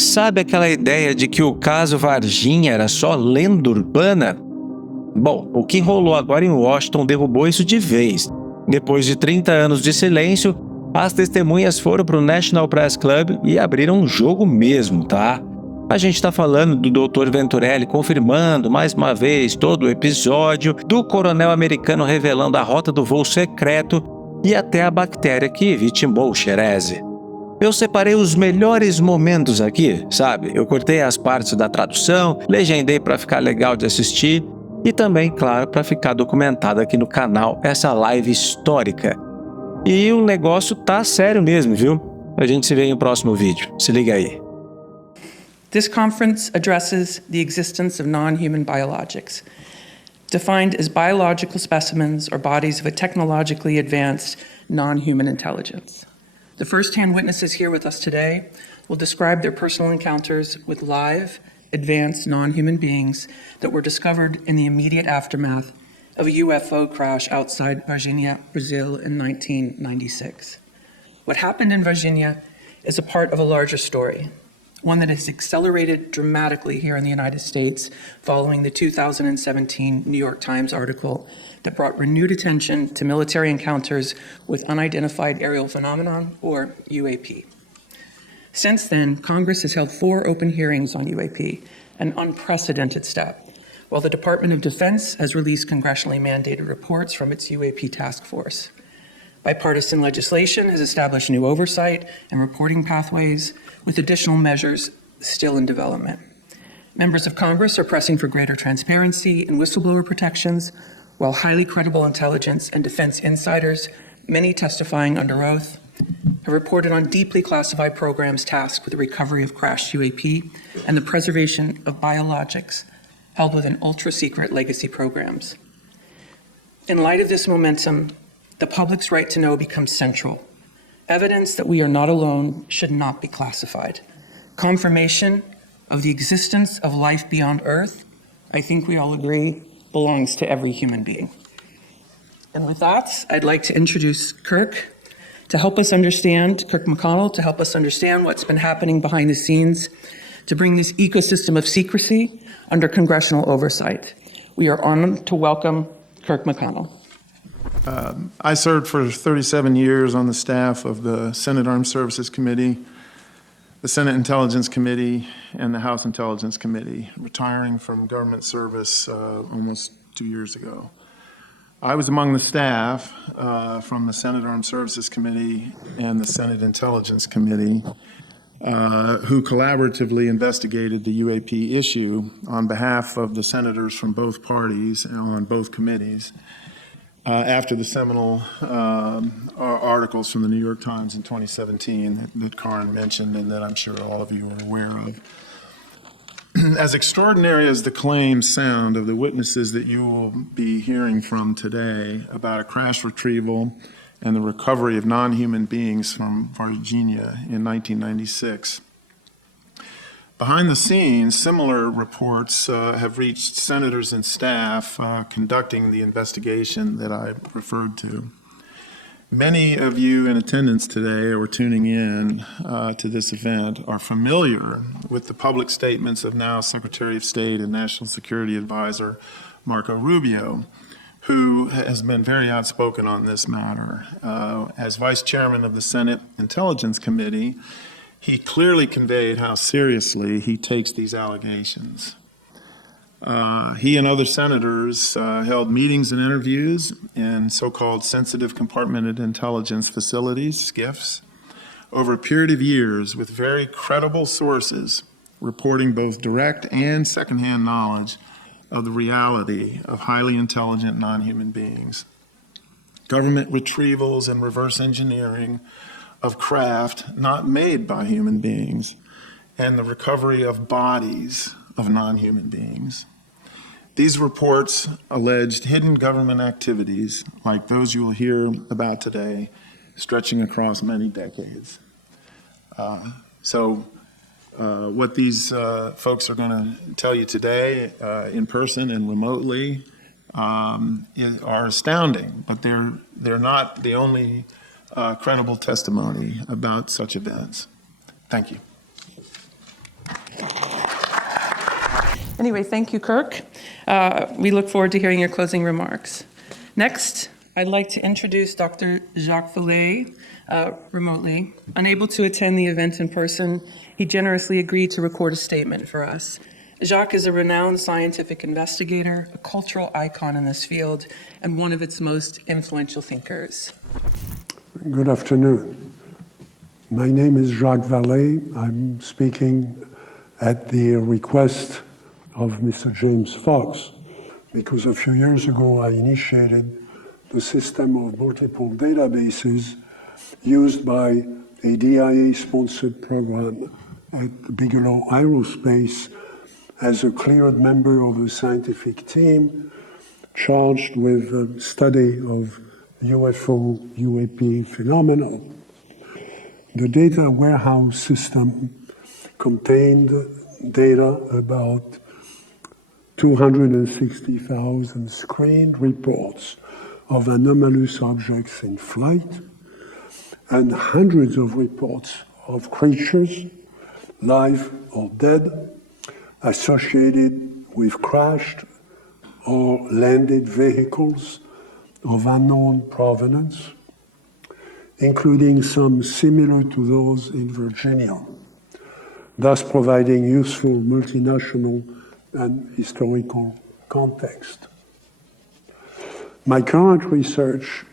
Sabe aquela ideia de que o caso Varginha era só lenda urbana? Bom, o que rolou agora em Washington derrubou isso de vez. Depois de 30 anos de silêncio, as testemunhas foram para o National Press Club e abriram um jogo mesmo, tá? A gente está falando do Dr. Venturelli confirmando mais uma vez todo o episódio, do coronel americano revelando a rota do voo secreto e até a bactéria que vitimou Chereze. Eu separei os melhores momentos aqui, sabe? Eu cortei as partes da tradução, legendei para ficar legal de assistir e também, claro, para ficar documentado aqui no canal essa live histórica. E o negócio tá sério mesmo, viu? A gente se vê em um próximo vídeo. Se liga aí. This conference addresses the existence of non-human biologics, defined as biological specimens or bodies of a technologically advanced non-human intelligence. The first-hand witnesses here with us today will describe their personal encounters with live, advanced non-human beings that were discovered in the immediate aftermath of a UFO crash outside Varginha, Brazil in 1996. What happened in Varginha is a part of a larger story, one that has accelerated dramatically here in the United States following the 2017 New York Times article that brought renewed attention to military encounters with unidentified aerial phenomenon, or UAP. Since then, Congress has held 4 open hearings on UAP, an unprecedented step, while the Department of Defense has released congressionally mandated reports from its UAP task force. Bipartisan legislation has established new oversight and reporting pathways, with additional measures still in development. Members of Congress are pressing for greater transparency and whistleblower protections, while highly credible intelligence and defense insiders, many testifying under oath, have reported on deeply classified programs tasked with the recovery of crashed UAP and the preservation of biologics held within ultra-secret legacy programs. In light of this momentum, the public's right to know becomes central. Evidence that we are not alone should not be classified. Confirmation of the existence of life beyond Earth, I think we all agree, belongs to every human being. And with that, I'd like to introduce Kirk McConnell, to help us understand what's been happening behind the scenes to bring this ecosystem of secrecy under congressional oversight. We are honored to welcome Kirk McConnell. I served for 37 years on the staff of the Senate Armed Services Committee, the Senate Intelligence Committee, and the House Intelligence Committee, retiring from government service almost 2 years ago. I was among the staff from the Senate Armed Services Committee and the Senate Intelligence Committee who collaboratively investigated the UAP issue on behalf of the senators from both parties on both committees after the seminal articles from the New York Times in 2017 that Karin mentioned and that I'm sure all of you are aware of. As extraordinary as the claims sound of the witnesses that you will be hearing from today about a crash retrieval and the recovery of non-human beings from Varginha in 1996, behind the scenes, similar reports have reached senators and staff conducting the investigation that I referred to. Many of you in attendance today or tuning in to this event are familiar with the public statements of now Secretary of State and National Security Advisor Marco Rubio, who has been very outspoken on this matter. As Vice Chairman of the Senate Intelligence Committee, he clearly conveyed how seriously he takes these allegations. He and other senators held meetings and interviews in so-called sensitive compartmented intelligence facilities, SCIFs, over a period of years with very credible sources reporting both direct and secondhand knowledge of the reality of highly intelligent non-human beings. Government retrievals and reverse engineering of craft not made by human beings, and the recovery of bodies of non-human beings. These reports alleged hidden government activities, like those you will hear about today, stretching across many decades. What these folks are going to tell you today in person and remotely are astounding, but they're not the only credible testimony about such events. Thank you. Anyway, thank you, Kirk. We look forward to hearing your closing remarks. Next, I'd like to introduce Dr. Jacques Vallée remotely. Unable to attend the event in person, he generously agreed to record a statement for us. Jacques is a renowned scientific investigator, a cultural icon in this field, and one of its most influential thinkers. Good afternoon. My name is Jacques Vallée. I'm speaking at the request of Mr. James Fox, because a few years ago I initiated the system of multiple databases used by a DIA-sponsored program at Bigelow Aerospace as a cleared member of a scientific team charged with the study of UFO, UAP phenomena. The data warehouse system contained data about 260,000 screened reports of anomalous objects in flight and hundreds of reports of creatures, live or dead, associated with crashed or landed vehicles of unknown provenance, including some similar to those in Virginia, thus providing useful multinational and historical context. My current research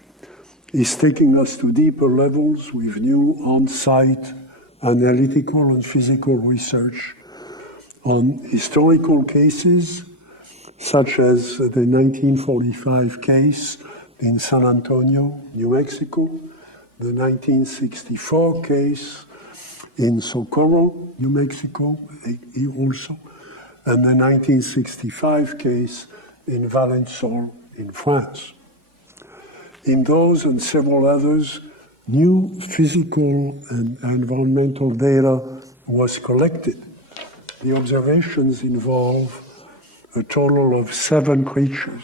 is taking us to deeper levels with new on-site analytical and physical research on historical cases, such as the 1945 case in San Antonio, New Mexico, the 1964 case in Socorro, New Mexico, also, and the 1965 case in Valençol in France. In those and several others, new physical and environmental data was collected. The observations involve a total of 7 creatures,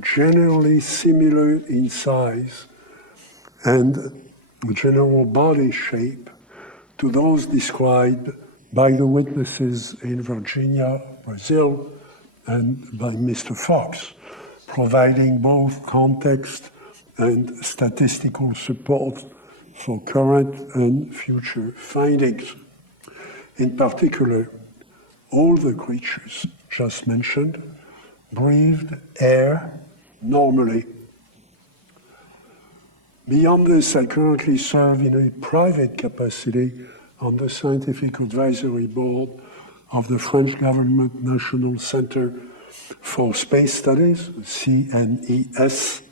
generally similar in size and general body shape to those described by the witnesses in Virginia, Brazil, and by Mr. Fox, providing both context and statistical support for current and future findings. In particular, all the creatures just mentioned breathed air normally. Beyond this, I currently serve in a private capacity on the Scientific Advisory Board of the French Government National Center for Space Studies, CNES.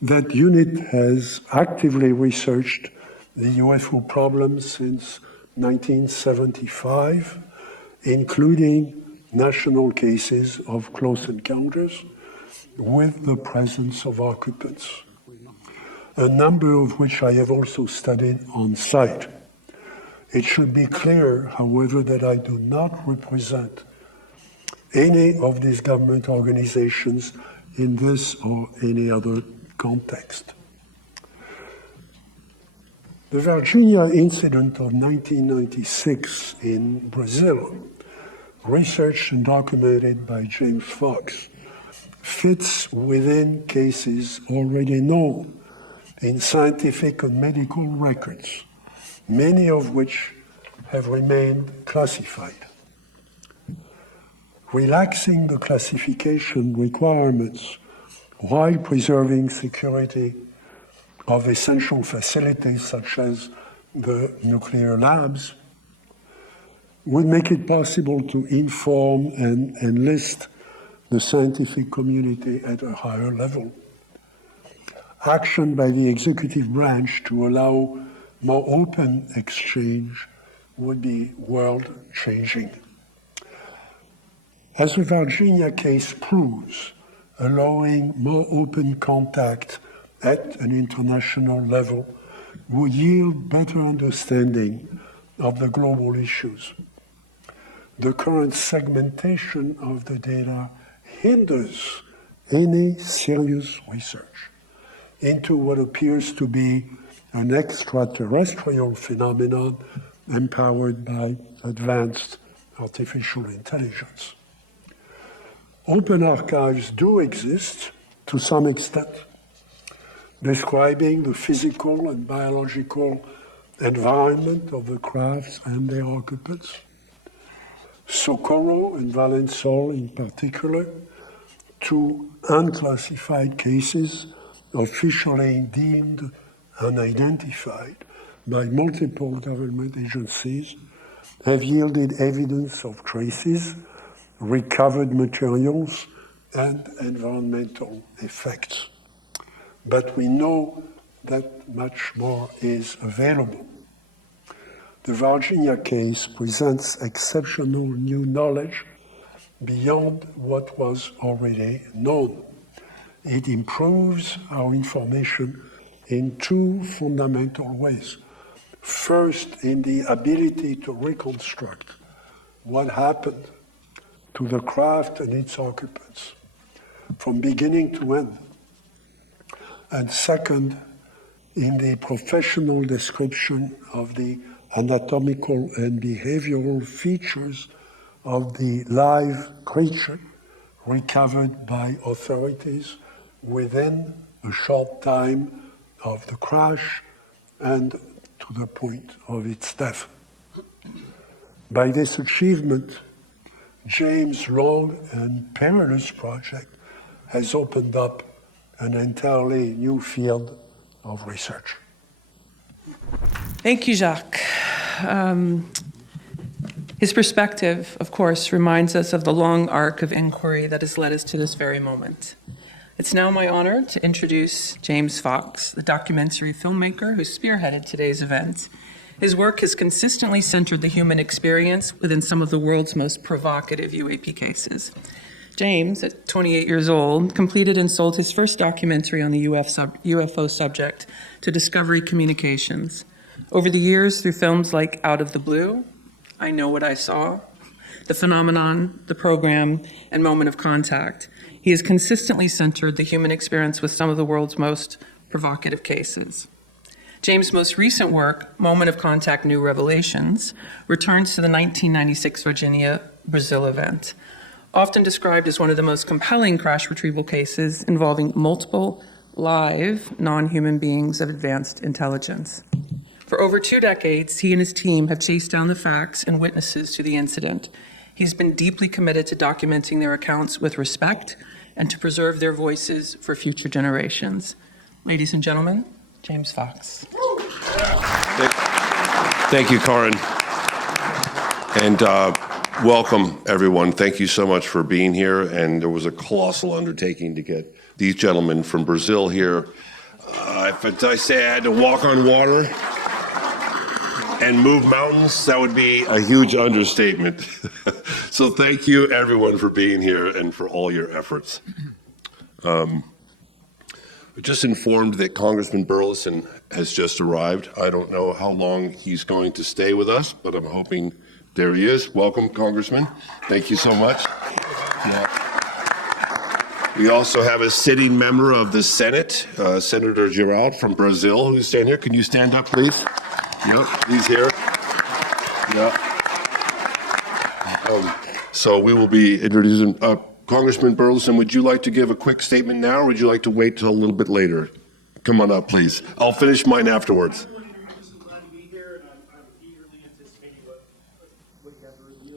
That unit has actively researched the UFO problem since 1975, including national cases of close encounters with the presence of occupants, a number of which I have also studied on site. It should be clear, however, that I do not represent any of these government organizations in this or any other context. The Virginia incident of 1996 in Brazil, researched and documented by James Fox, fits within cases already known in scientific and medical records, many of which have remained classified. Relaxing the classification requirements while preserving security of essential facilities such as the nuclear labs would make it possible to inform and enlist the scientific community at a higher level. Action by the executive branch to allow more open exchange would be world-changing. As the Virginia case proves, allowing more open contact at an international level would yield better understanding of the global issues. The current segmentation of the data hinders any serious research into what appears to be an extraterrestrial phenomenon empowered by advanced artificial intelligence. Open archives do exist to some extent, describing the physical and biological environment of the crafts and their occupants. Socorro and Valensol in particular, two unclassified cases officially deemed unidentified by multiple government agencies, have yielded evidence of traces, recovered materials, and environmental effects. But we know that much more is available. The Varginha case presents exceptional new knowledge beyond what was already known. It improves our information in two fundamental ways. First, in the ability to reconstruct what happened to the craft and its occupants from beginning to end. And second, in the professional description of the anatomical and behavioral features of the live creature recovered by authorities within a short time of the crash and to the point of its death. By this achievement, James' long and perilous project has opened up an entirely new field of research. Thank you, Jacques. His perspective, of course, reminds us of the long arc of inquiry that has led us to this very moment. It's now my honor to introduce James Fox, the documentary filmmaker who spearheaded today's event. His work has consistently centered the human experience within some of the world's most provocative UAP cases. James, at 28 years old, completed and sold his first documentary on the UFO subject to Discovery Communications. Over the years, through films like Out of the Blue, I Know What I Saw, The Phenomenon, The Program, and Moment of Contact, he has consistently centered the human experience with some of the world's most provocative cases. James' most recent work, Moment of Contact, New Revelations, returns to the 1996 Virginia, Brazil event, often described as one of the most compelling crash retrieval cases involving multiple live non-human beings of advanced intelligence. For over 2 decades, he and his team have chased down the facts and witnesses to the incident. He's been deeply committed to documenting their accounts with respect and to preserve their voices for future generations. Ladies and gentlemen, James Fox. Thank you, Karin. And welcome, everyone. Thank you so much for being here. And there was a colossal undertaking to get these gentlemen from Brazil here. If I say I had to walk on water and move mountains, that would be a huge understatement. So thank you, everyone, for being here and for all your efforts. We're just informed that Congressman Burleson has just arrived. I don't know how long he's going to stay with us, but I'm hoping there he is. Welcome, Congressman. Thank you so much. We also have a sitting member of the Senate, Senator Geraldo from Brazil, who's standing here. Can you stand up, please? Yep, he's here. Yeah. So we will be introducing Congressman Burleson. Would you like to give a quick statement now, or would you like to wait till a little bit later? Come on up, please. I'll finish mine afterwards.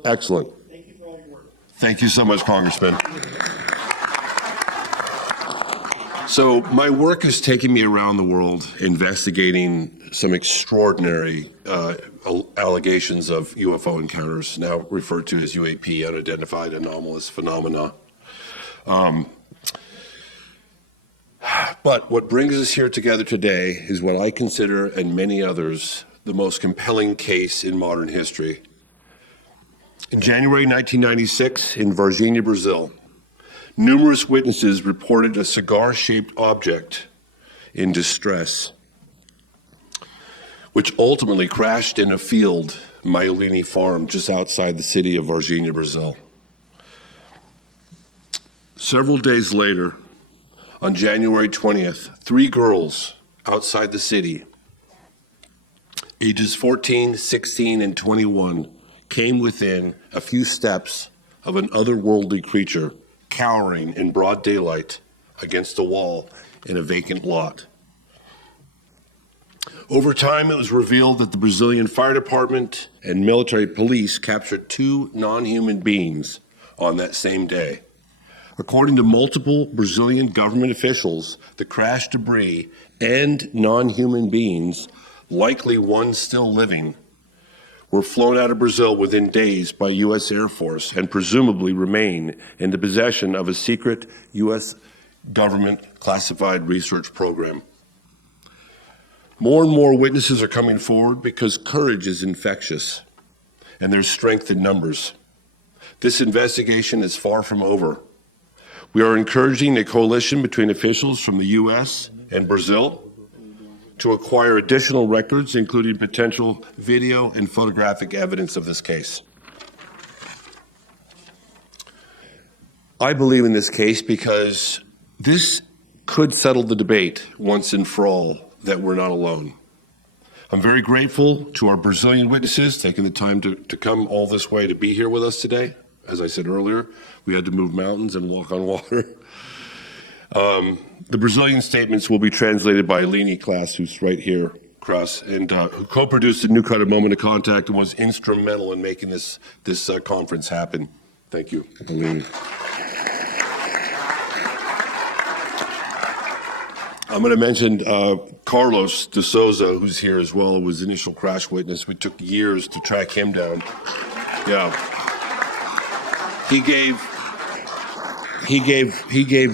Excellent. Thank you for all your work. Thank you so much, Congressman. So my work has taken me around the world investigating some extraordinary allegations of UFO encounters, now referred to as UAP, unidentified anomalous phenomena. But what brings us here together today is what I consider, and many others, the most compelling case in modern history. In January 1996, in Varginha, Brazil, numerous witnesses reported a cigar-shaped object in distress, which ultimately crashed in a field, Maiolini Farm, just outside the city of Varginha, Brazil. Several days later, on January 20th, 3 girls outside the city, ages 14, 16, and 21, came within a few steps of an otherworldly creature cowering in broad daylight against a wall in a vacant lot. Over time, it was revealed that the Brazilian Fire Department and military police captured 2 non-human beings on that same day. According to multiple Brazilian government officials, the crash debris and non-human beings, likely one still living, were flown out of Brazil within days by U.S. Air Force and presumably remain in the possession of a secret U.S. government classified research program. More and more witnesses are coming forward because courage is infectious and there's strength in numbers. This investigation is far from over. We are encouraging a coalition between officials from the U.S. and Brazil to acquire additional records, including potential video and photographic evidence of this case. I believe in this case because this could settle the debate once and for all that we're not alone. I'm very grateful to our Brazilian witnesses taking the time to come all this way to be here with us today. As I said earlier, we had to move mountains and walk on water. The Brazilian statements will be translated by Aline Klaas, who's right here, and who co-produced a New Cut, A Moment of Contact, and was instrumental in making this conference happen. Thank you, Aline. I'm going to mention Carlos de Souza, who's here as well, who was the initial crash witness. We took years to track him down. Yeah. He gave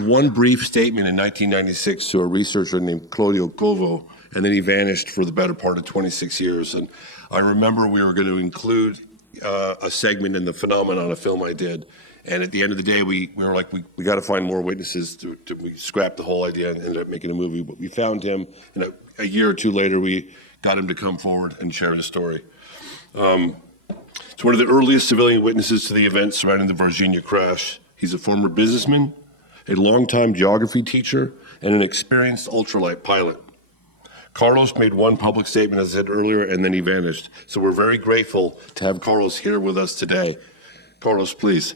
one brief statement in 1996 to a researcher named Claudio Covo, and then he vanished for the better part of 26 years. And I remember we were going to include a segment in the phenomenon, a film I did. And at the end of the day, we were like, we got to find more witnesses. We scrapped the whole idea and ended up making a movie. But we found him, and a year or two later, we got him to come forward and share his story. He's one of the earliest civilian witnesses to the events surrounding the Varginha crash. He's a former businessman, a longtime geography teacher, and an experienced ultralight pilot. Carlos made one public statement, as I said earlier, and then he vanished. So we're very grateful to have Carlos here with us today. Carlos, please.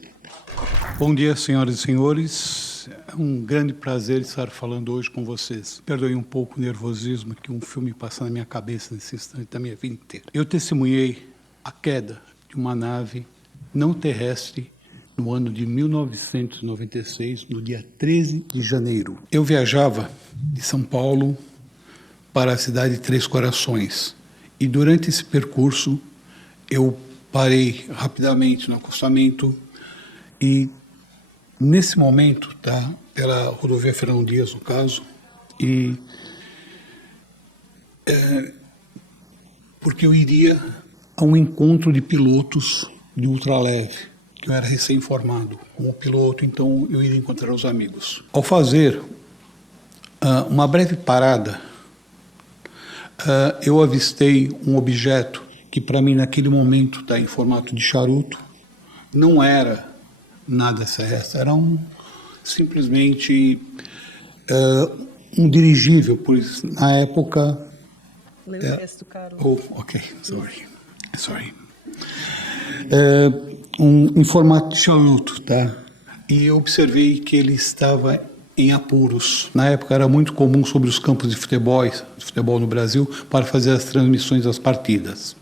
Bom dia, senhoras e senhores. É grande prazer estar falando hoje com vocês. Perdoem pouco o nervosismo que filme passa na minha cabeça nesse instante da minha vida inteira. Eu testemunhei a queda de uma nave não terrestre no ano de 1996, no dia 13 de janeiro. Eu viajava de São Paulo para a cidade de Três Corações e durante esse percurso eu parei rapidamente no acostamento e nesse momento, pela rodovia Fernão Dias, no caso, e porque eu iria a um encontro de pilotos de ultraleve, que eu era recém-formado como piloto, então eu iria encontrar os amigos. Ao fazer uma breve parada, eu avistei um objeto que para mim naquele momento está em formato de charuto, não era nada terrestre, era simplesmente um dirigível, pois na época... ok, sorry. Em formato de charuto, tá? E eu observei que ele estava em apuros. Na época era muito comum sobre os campos de futebol no Brasil, para fazer as transmissões das partidas.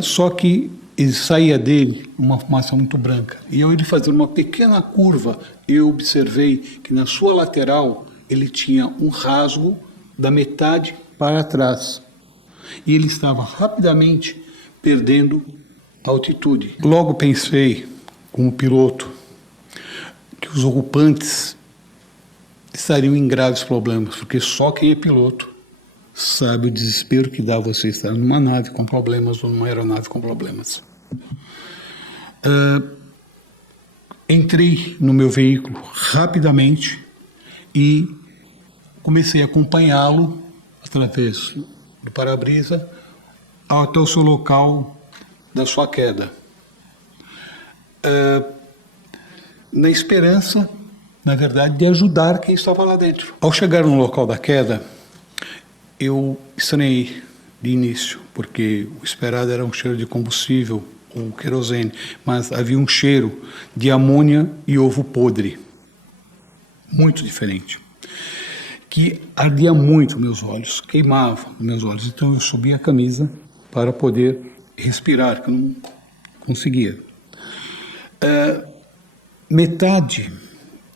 Só que ele saía dele uma fumaça muito branca. E ao ele fazer uma pequena curva, eu observei que na sua lateral ele tinha um rasgo da metade para trás. E ele estava rapidamente perdendo altitude. Logo pensei, como piloto, que os ocupantes estariam em graves problemas, porque só quem é piloto sabe o desespero que dá você estar numa nave com problemas ou numa aeronave com problemas. Entrei no meu veículo rapidamente e comecei a acompanhá-lo através do para-brisa até o seu local da sua queda. Na esperança, na verdade, de ajudar quem estava lá dentro. Ao chegar no local da queda, eu estranhei de início, porque o esperado era um cheiro de combustível, ou querosene, mas havia um cheiro de amônia e ovo podre, muito diferente, que ardia muito meus olhos, queimava meus olhos. Então eu subi a camisa para poder respirar, que eu não conseguia. Metade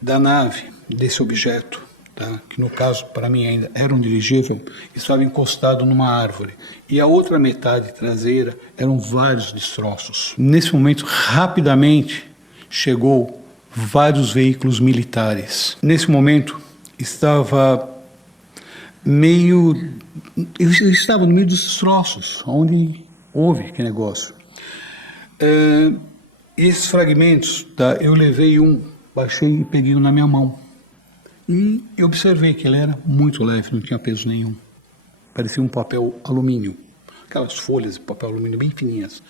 da nave desse objeto, tá, que no caso para mim ainda era um dirigível, estava encostado numa árvore, e a outra metade traseira eram vários destroços. Nesse momento, rapidamente chegou vários veículos militares. Nesse momento estava eu estava no meio dos destroços, onde houve aquele negócio. Esses fragmentos, tá, eu levei baixei e peguei na minha mão. E eu observei que ele era muito leve, não tinha peso nenhum. Parecia um papel alumínio, aquelas folhas de papel alumínio bem fininhas.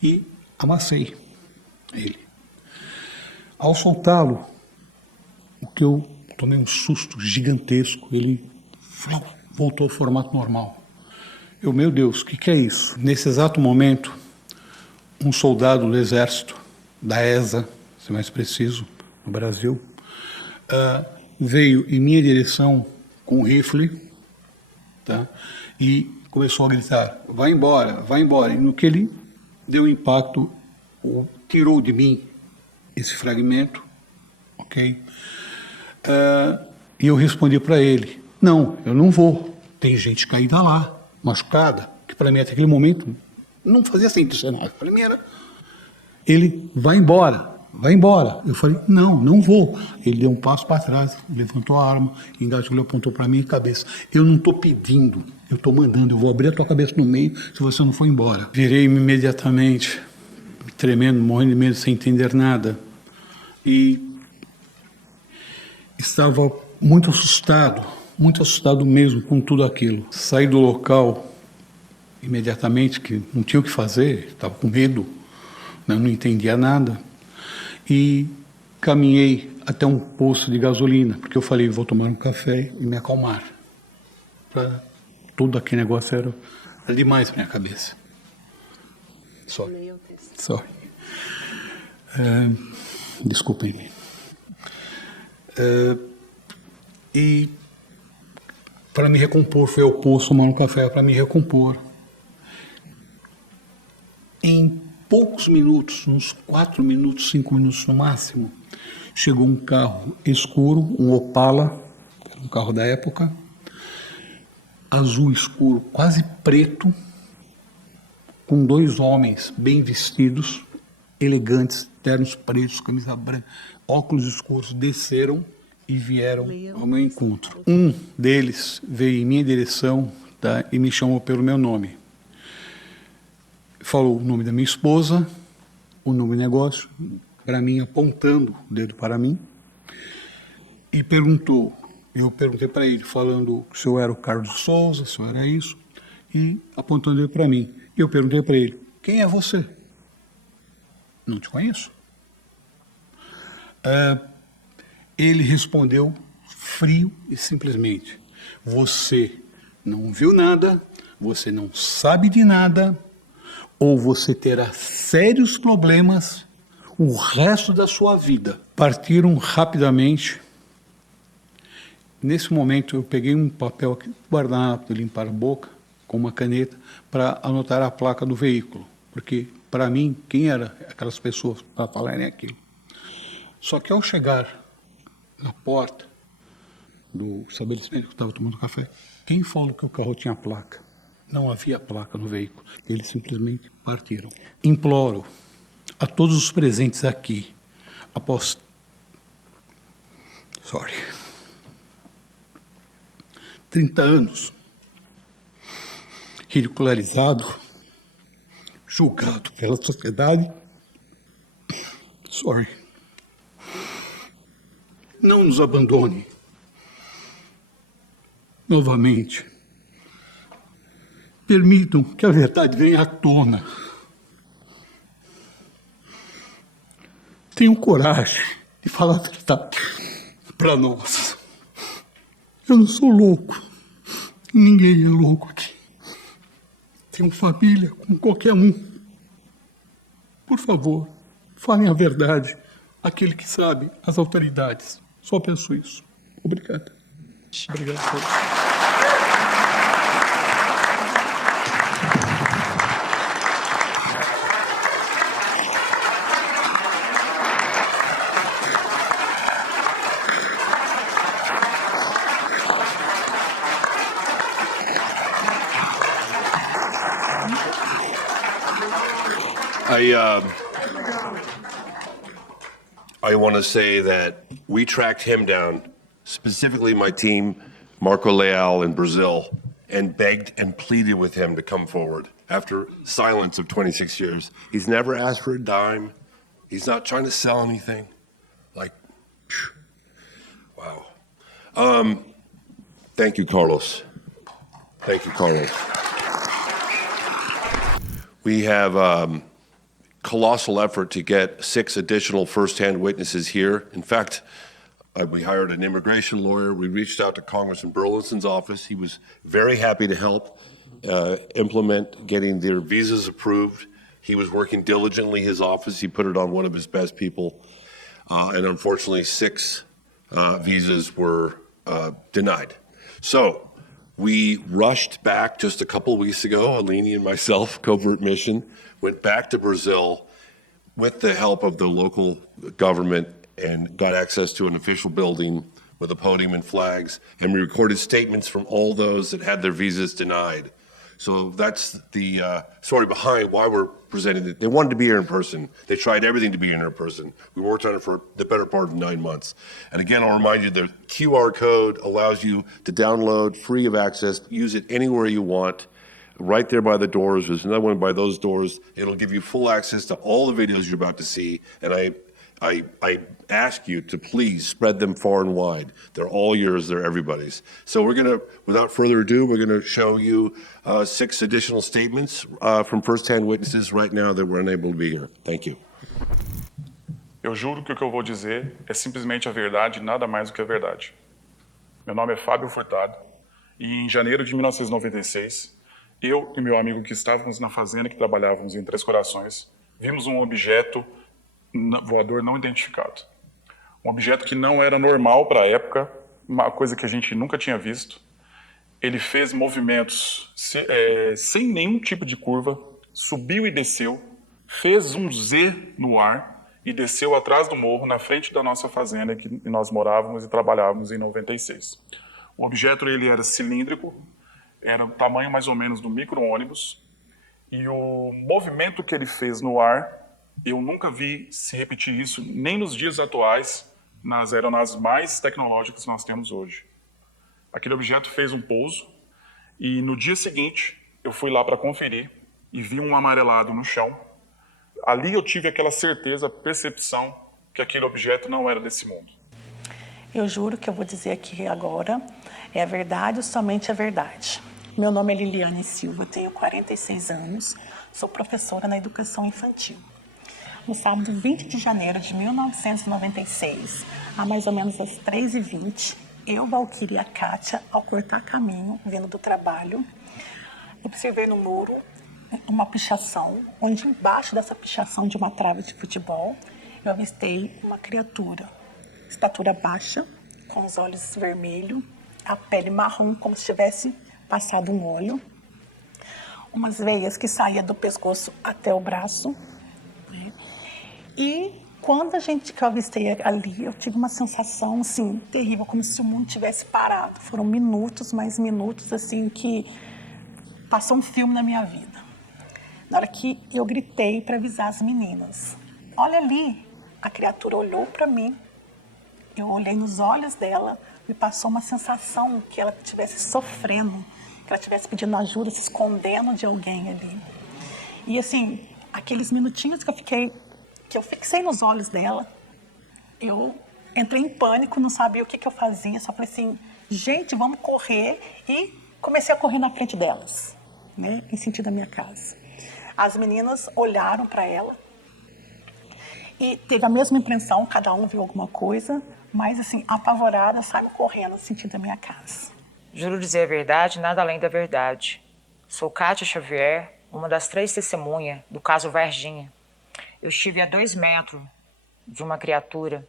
E amassei ele. Ao soltá-lo, o que eu tomei um susto gigantesco, ele voltou ao formato normal. Meu Deus, o que é isso? Nesse exato momento, um soldado do exército, da ESA, se mais preciso, no Brasil, veio em minha direção com um rifle, tá? E começou a gritar, vai embora, vai embora. E no que ele deu impacto, tirou de mim esse fragmento, ok? E eu respondi para ele, não, eu não vou. Tem gente caída lá, machucada, que para mim até aquele momento não fazia sentido. Para mim era, ele vai embora. Vai embora. Eu falei, não vou. Ele deu um passo para trás, levantou a arma, engatilhou, apontou para minha cabeça. Eu não estou pedindo, eu estou mandando, eu vou abrir a tua cabeça no meio se você não for embora. Virei-me imediatamente, tremendo, morrendo de medo, sem entender nada. E estava muito assustado mesmo com tudo aquilo. Saí do local imediatamente, que não tinha o que fazer, estava com medo, né, não entendia nada. E caminhei até um posto de gasolina, porque eu falei, vou tomar um café e me acalmar. Tudo aquele negócio era demais para minha cabeça. Sorry. Desculpem-me. E para me recompor, fui ao posto tomar um café para me recompor. Em poucos minutos, uns 4 minutos, 5 minutos no máximo, chegou um carro escuro, um Opala, um carro da época, azul escuro, quase preto, com 2 homens bem vestidos, elegantes, ternos pretos, camisa branca, óculos escuros, desceram e vieram ao meu encontro. Um deles veio em minha direção, tá, e me chamou pelo meu nome. Falou o nome da minha esposa, o nome do negócio, para mim, apontando o dedo para mim, e perguntou. Eu perguntei para ele, falando se eu era o Carlos Souza, se eu era isso, e apontando ele para mim. E eu perguntei para ele, quem é você? Não te conheço. Ele respondeu frio e simplesmente, você não viu nada, você não sabe de nada, ou você terá sérios problemas o resto da sua vida. Partiram rapidamente. Nesse momento, eu peguei um papel aqui, guardanapo de limpar a boca, com uma caneta, para anotar a placa do veículo. Porque, para mim, quem eram aquelas pessoas para falarem aquilo? Só que ao chegar na porta do estabelecimento que eu estava tomando café, quem falou que o carro tinha placa? Não havia placa no veículo. Eles simplesmente partiram. Imploro a todos os presentes aqui, após 30 anos, ridicularizado, julgado pela sociedade, não nos abandone novamente. Permitam que a verdade venha à tona. Tenham coragem de falar a verdade para nós. Eu não sou louco. Ninguém é louco aqui. tenho família com qualquer um. Por favor, falem a verdade. Aquele que sabe, as autoridades. Só penso isso. Obrigado. Obrigado a todos. I want to say that we tracked him down, specifically my team, Marco Leal in Brazil, and begged and pleaded with him to come forward after silence of 26 years. He's never asked for a dime. He's not trying to sell anything. Like, wow. Thank you, Carlos. Thank you, Carlos. We have colossal effort to get 6 additional firsthand witnesses here. In fact, we hired an immigration lawyer. We reached out to Congressman Burleson's office. He was very happy to help implement getting their visas approved. He was working diligently, his office. He put it on one of his best people. And unfortunately, 6 visas were denied. So we rushed back just a couple weeks ago, Alini and myself, covert mission, went back to Brazil with the help of the local government and got access to an official building with a podium and flags. And we recorded statements from all those that had their visas denied. So that's the story behind why we're presenting it. They wanted to be here in person. They tried everything to be here in person. We worked on it for the better part of 9 months. And again, I'll remind you, the QR code allows you to download, free of access, use it anywhere you want. Right there by the doors, there's another one by those doors. It'll give you full access to all the videos you're about to see. And I ask you to please spread them far and wide. They're all yours, they're everybody's. So we're gonna, without further ado, we're gonna show you 6 additional statements from first-hand witnesses right now that were unable to be here. Thank you. Eu juro que o que eu vou dizer é simplesmente a verdade e nada mais do que a verdade. Meu nome é Fábio Furtado e em janeiro de 1996, eu e meu amigo que estávamos na fazenda que trabalhávamos em Três Corações, vimos um objeto voador não identificado. Um objeto que não era normal para a época, uma coisa que a gente nunca tinha visto. Ele fez movimentos sem nenhum tipo de curva, subiu e desceu, fez um Z no ar e desceu atrás do morro, na frente da nossa fazenda que nós morávamos e trabalhávamos em 96. O objeto ele era cilíndrico, era o tamanho mais ou menos do micro-ônibus, e o movimento que ele fez no ar, eu nunca vi se repetir isso, nem nos dias atuais, nas aeronaves mais tecnológicas que nós temos hoje. Aquele objeto fez um pouso, e no dia seguinte, eu fui lá para conferir, e vi um amarelado no chão. Ali eu tive aquela certeza, percepção, que aquele objeto não era desse mundo. Eu juro que eu vou dizer aqui agora é a verdade, somente a verdade. Meu nome é Liliane Silva, tenho 46 anos, sou professora na educação infantil. No sábado 20 de janeiro de 1996, a mais ou menos às 3h20, eu, Valquíria e a Kátia, ao cortar caminho, vindo do trabalho, observei no muro uma pichação, onde embaixo dessa pichação de uma trave de futebol, eu avistei uma criatura, estatura baixa, com os olhos vermelhos, a pele marrom, como se tivesse passado um óleo, umas veias que saíam do pescoço até o braço, né? E quando que eu avistei ali, eu tive uma sensação, assim, terrível, como se o mundo tivesse parado. Foram minutos, mais minutos, assim, que passou um filme na minha vida. Na hora que eu gritei para avisar as meninas, olha ali, a criatura olhou para mim, eu olhei nos olhos dela, me passou uma sensação que ela estivesse sofrendo, que ela estivesse pedindo ajuda, se escondendo de alguém ali. E assim, aqueles minutinhos que eu fixei nos olhos dela, eu entrei em pânico, não sabia o que eu fazia, só falei assim, gente, vamos correr, e comecei a correr na frente delas, né, em sentido à minha casa. As meninas olharam para ela e teve a mesma impressão, cada um viu alguma coisa, mas assim, apavorada, saíram correndo no sentido da minha casa. Juro dizer a verdade, nada além da verdade. Sou Kátia Xavier, uma das 3 testemunhas do caso Varginha. Eu estive a 2 metros de uma criatura.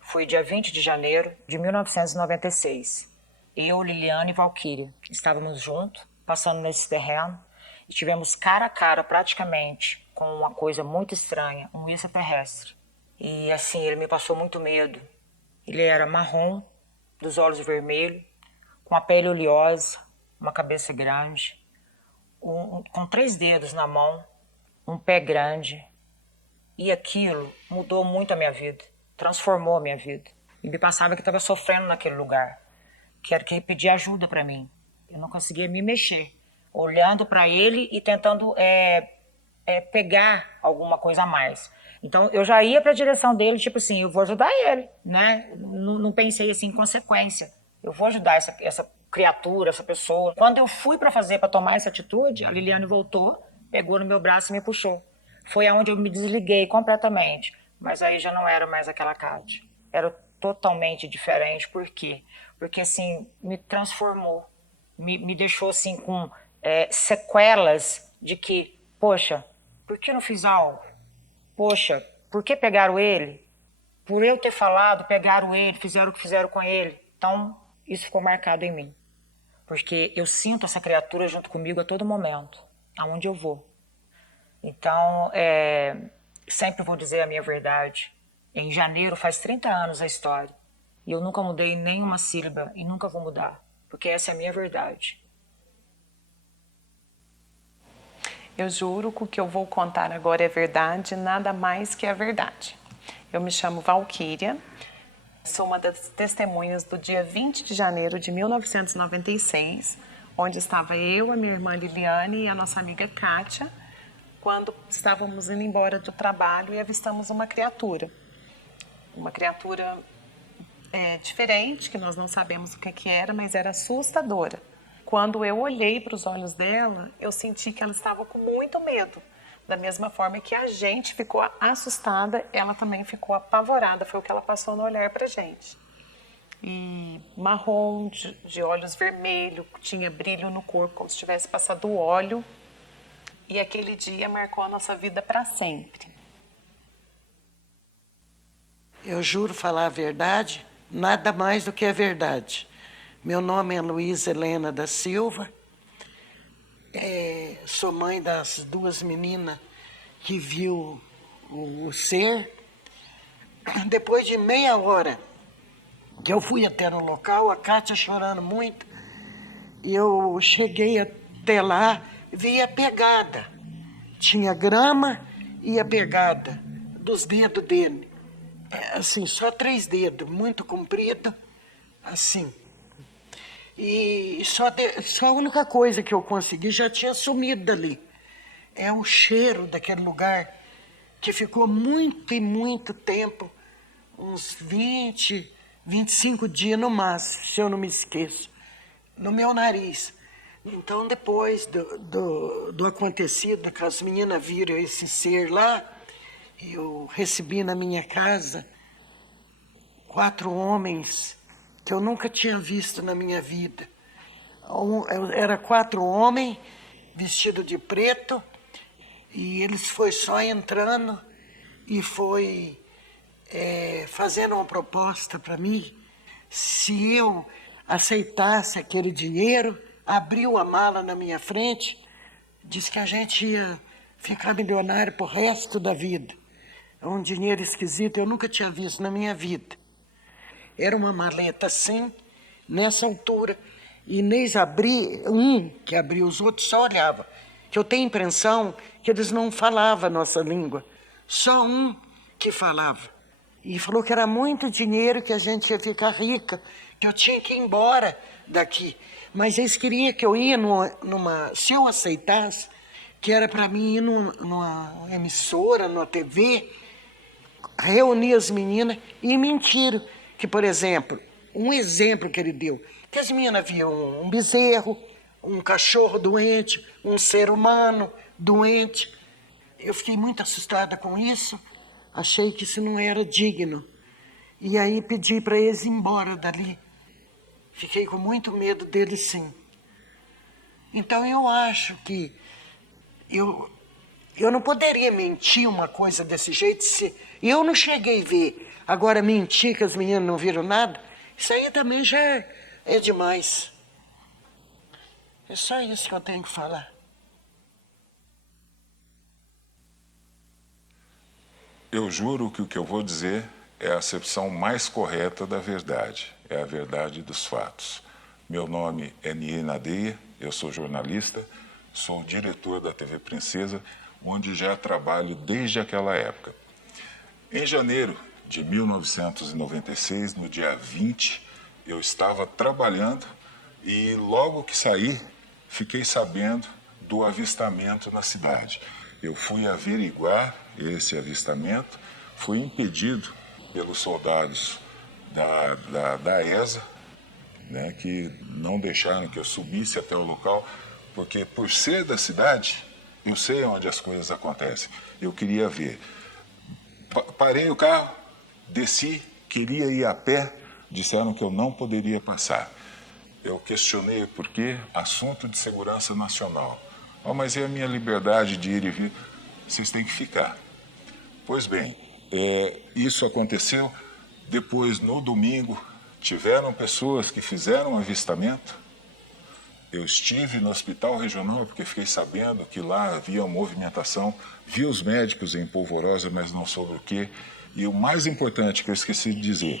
Foi dia 20 de janeiro de 1996. Eu, Liliane e Valquíria estávamos juntos, passando nesse terreno, e tivemos cara a cara praticamente com uma coisa muito estranha, um extraterrestre. E assim, ele me passou muito medo. Ele era marrom, dos olhos vermelhos, com a pele oleosa, uma cabeça grande, com 3 dedos na mão, um pé grande. E aquilo mudou muito a minha vida, transformou a minha vida. E me passava que estava sofrendo naquele lugar, que era que ele pedia ajuda para mim. Eu não conseguia me mexer, olhando para ele e tentando pegar alguma coisa a mais. Então eu já ia para a direção dele, tipo assim, eu vou ajudar ele, né? Não pensei assim em consequência. Eu vou ajudar essa criatura, essa pessoa. Quando eu fui para tomar essa atitude, a Liliane voltou, pegou no meu braço e me puxou. Foi aonde eu me desliguei completamente. Mas aí já não era mais aquela Kátia. Era totalmente diferente. Por quê? Porque assim, me transformou. Me deixou assim com sequelas de que, poxa, por que não fiz algo? Poxa, por que pegaram ele? Por eu ter falado, pegaram ele, fizeram o que fizeram com ele. Então, isso ficou marcado em mim. Porque eu sinto essa criatura junto comigo a todo momento, aonde eu vou. Então, sempre vou dizer a minha verdade. Em janeiro faz 30 anos a história. E eu nunca mudei nenhuma sílaba e nunca vou mudar. Porque essa é a minha verdade. Eu juro que o que eu vou contar agora é verdade, nada mais que a verdade. Eu me chamo Valquíria, sou uma das testemunhas do dia 20 de janeiro de 1996, onde estava eu, a minha irmã Liliane e a nossa amiga Kátia, quando estávamos indo embora do trabalho e avistamos uma criatura. Uma criatura diferente, que nós não sabemos o que era, mas era assustadora. Quando eu olhei para os olhos dela, eu senti que ela estava com muito medo. Da mesma forma que a gente ficou assustada, ela também ficou apavorada. Foi o que ela passou no olhar para a gente. E marrom, de olhos vermelhos, tinha brilho no corpo, como se tivesse passado óleo. E aquele dia marcou a nossa vida para sempre. Eu juro falar a verdade, nada mais do que a verdade. Meu nome é Luísa Helena da Silva, sou mãe das 2 meninas que viu o ser. Depois de meia hora que eu fui até no local, a Kátia chorando muito, eu cheguei até lá, vi a pegada. Tinha grama e a pegada dos dedos dele. Assim, só 3 dedos, muito comprido, assim. E só a única coisa que eu consegui já tinha sumido dali. É o cheiro daquele lugar que ficou muito e muito tempo, uns 20, 25 dias no máximo, se eu não me esqueço, no meu nariz. Então, depois do acontecido, que as meninas viram esse ser lá, eu recebi na minha casa 4 homens que eu nunca tinha visto na minha vida. Era 4 homens vestidos de preto e eles foi só entrando e foi fazendo uma proposta para mim. Se eu aceitasse aquele dinheiro, abriu a mala na minha frente, disse que a gente ia ficar milionário pro resto da vida. É um dinheiro esquisito, eu nunca tinha visto na minha vida. Era uma maleta assim, nessa altura. E nem abri, que abriu, os outros só olhavam. Que eu tenho a impressão que eles não falavam a nossa língua. Só um que falava. E falou que era muito dinheiro, que a gente ia ficar rica, que eu tinha que ir embora daqui. Mas eles queriam que eu ia se eu aceitasse, que era para mim ir numa emissora, numa TV, reunir as meninas e mentiram. Que, por exemplo, um exemplo que ele deu, que as meninas viam um bezerro, um cachorro doente, um ser humano doente. Eu fiquei muito assustada com isso, achei que isso não era digno. E aí pedi para eles ir embora dali. Fiquei com muito medo deles, sim. Então eu acho que eu não poderia mentir uma coisa desse jeito se eu não cheguei a ver. Agora mentir que as meninas não viram nada, isso aí também já é demais. É só isso que eu tenho que falar. Eu juro que o que eu vou dizer é a acepção mais correta da verdade. É a verdade dos fatos. Meu nome é Niê Nadeia, eu sou jornalista, sou diretor da TV Princesa, onde já trabalho desde aquela época. Em janeiro de 1996, no dia 20, eu estava trabalhando e logo que saí, fiquei sabendo do avistamento na cidade. Eu fui averiguar esse avistamento, fui impedido pelos soldados da ESA, né, que não deixaram que eu subisse até o local, porque por ser da cidade, eu sei onde as coisas acontecem. Eu queria ver. Parei o carro, desci, queria ir a pé, disseram que eu não poderia passar. Eu questionei por quê? Assunto de segurança nacional. Oh, mas é a minha liberdade de ir e vir. Vocês têm que ficar. Pois bem, isso aconteceu. Depois, no domingo, tiveram pessoas que fizeram avistamento. Eu estive no hospital regional porque fiquei sabendo que lá havia uma movimentação. Vi os médicos em polvorosa, mas não soube o quê. E o mais importante que eu esqueci de dizer,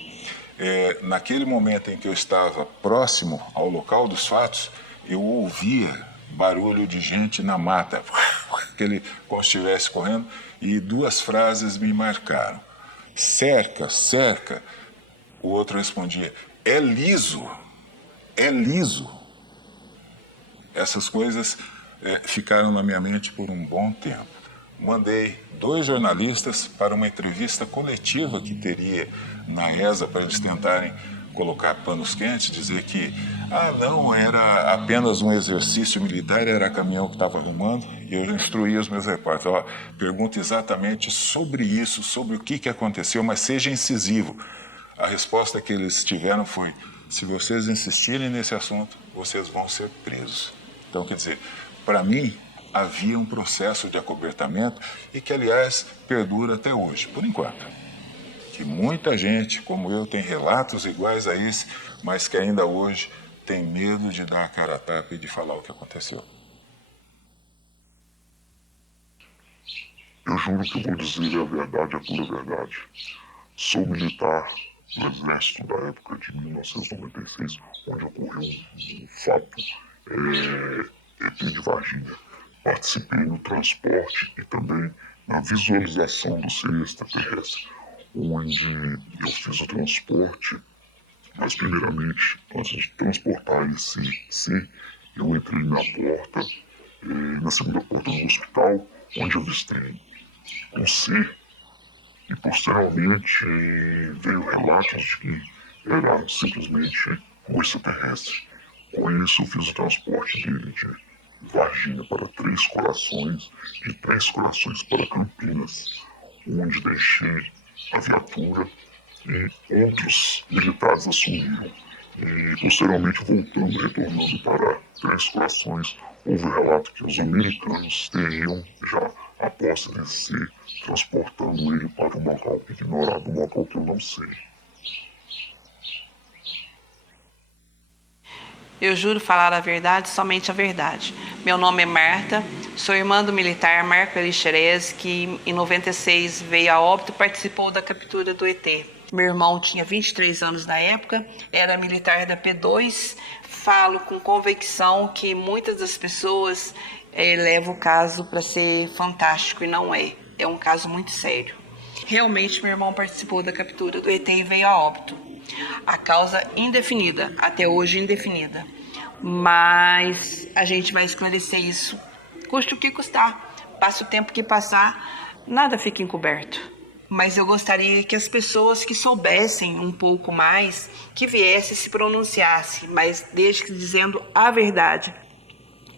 naquele momento em que eu estava próximo ao local dos fatos, eu ouvia barulho de gente na mata, como se estivesse correndo, e duas frases me marcaram. Cerca, cerca. O outro respondia, é liso, é liso. Essas coisas ficaram na minha mente por um bom tempo. Mandei 2 jornalistas para uma entrevista coletiva que teria na ESA para eles tentarem colocar panos quentes, dizer que, não, era apenas um exercício militar, era caminhão que estava arrumando, e eu instruí os meus repórteres, pergunta exatamente sobre isso, sobre o que aconteceu, mas seja incisivo. A resposta que eles tiveram foi, se vocês insistirem nesse assunto, vocês vão ser presos. Então, quer dizer, para mim, havia um processo de acobertamento e que, aliás, perdura até hoje, por enquanto. Que muita gente, como eu, tem relatos iguais a esse, mas que ainda hoje tem medo de dar a cara a tapa e de falar o que aconteceu. Eu juro que eu vou dizer a verdade, a pura verdade. Sou militar do Exército da época de 1996, onde ocorreu um fato de Varginha. Participei no transporte e também na visualização do ser extraterrestre, onde eu fiz o transporte, mas primeiramente, antes de transportar esse ser, eu entrei na porta, na segunda porta do hospital, onde eu avistei um ser, e posteriormente veio relatos de que era simplesmente um extraterrestre. Com isso eu fiz o transporte dele de Varginha para Três Corações, de Três Corações para Campinas, onde deixei a viatura e outros militares assumiram. E posteriormente retornando para Três Corações, houve relato que os americanos teriam já a posse desse ser, transportando ele para um local ignorado, um local que eu não sei. Eu juro falar a verdade, somente a verdade. Meu nome é Marta, sou irmã do militar Marco Chereze, que em 96 veio a óbito e participou da captura do ET. Meu irmão tinha 23 anos na época, era militar da P2. Falo com convicção que muitas das pessoas levam o caso para ser fantástico e não é. É um caso muito sério. Realmente, meu irmão participou da captura do ET e veio a óbito. A causa indefinida, até hoje indefinida. Mas a gente vai esclarecer isso, custe o que custar. Passe o tempo que passar, nada fica encoberto. Mas eu gostaria que as pessoas que soubessem um pouco mais, que viessem se pronunciassem, mas desde que dizendo a verdade.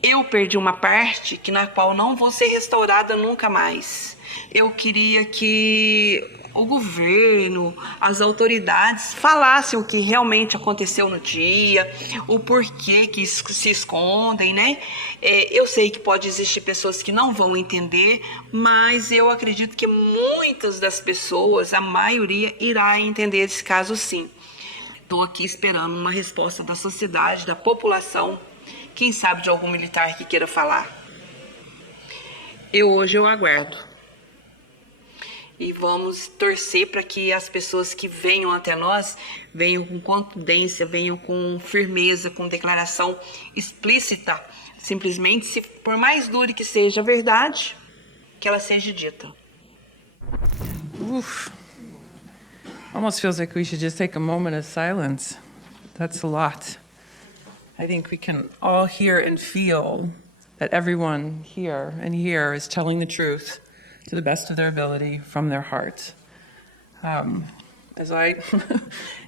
Eu perdi uma parte na qual não vou ser restaurada nunca mais. Eu queria que o governo, as autoridades falassem o que realmente aconteceu no dia, o porquê que se escondem, né? Eu sei que pode existir pessoas que não vão entender, mas eu acredito que muitas das pessoas, a maioria, irá entender esse caso sim. Estou aqui esperando uma resposta da sociedade, da população, quem sabe de algum militar que queira falar. Hoje eu aguardo. E vamos torcer para que as pessoas que venham até nós venham com contundência, venham com firmeza, com declaração explícita. Simplesmente, se por mais dura que seja a verdade, que ela seja dita. Oof. Almost feels like we should just take a moment of silence. That's a lot. I think we can all hear and feel that everyone here and here is telling the truth to the best of their ability from their heart. As I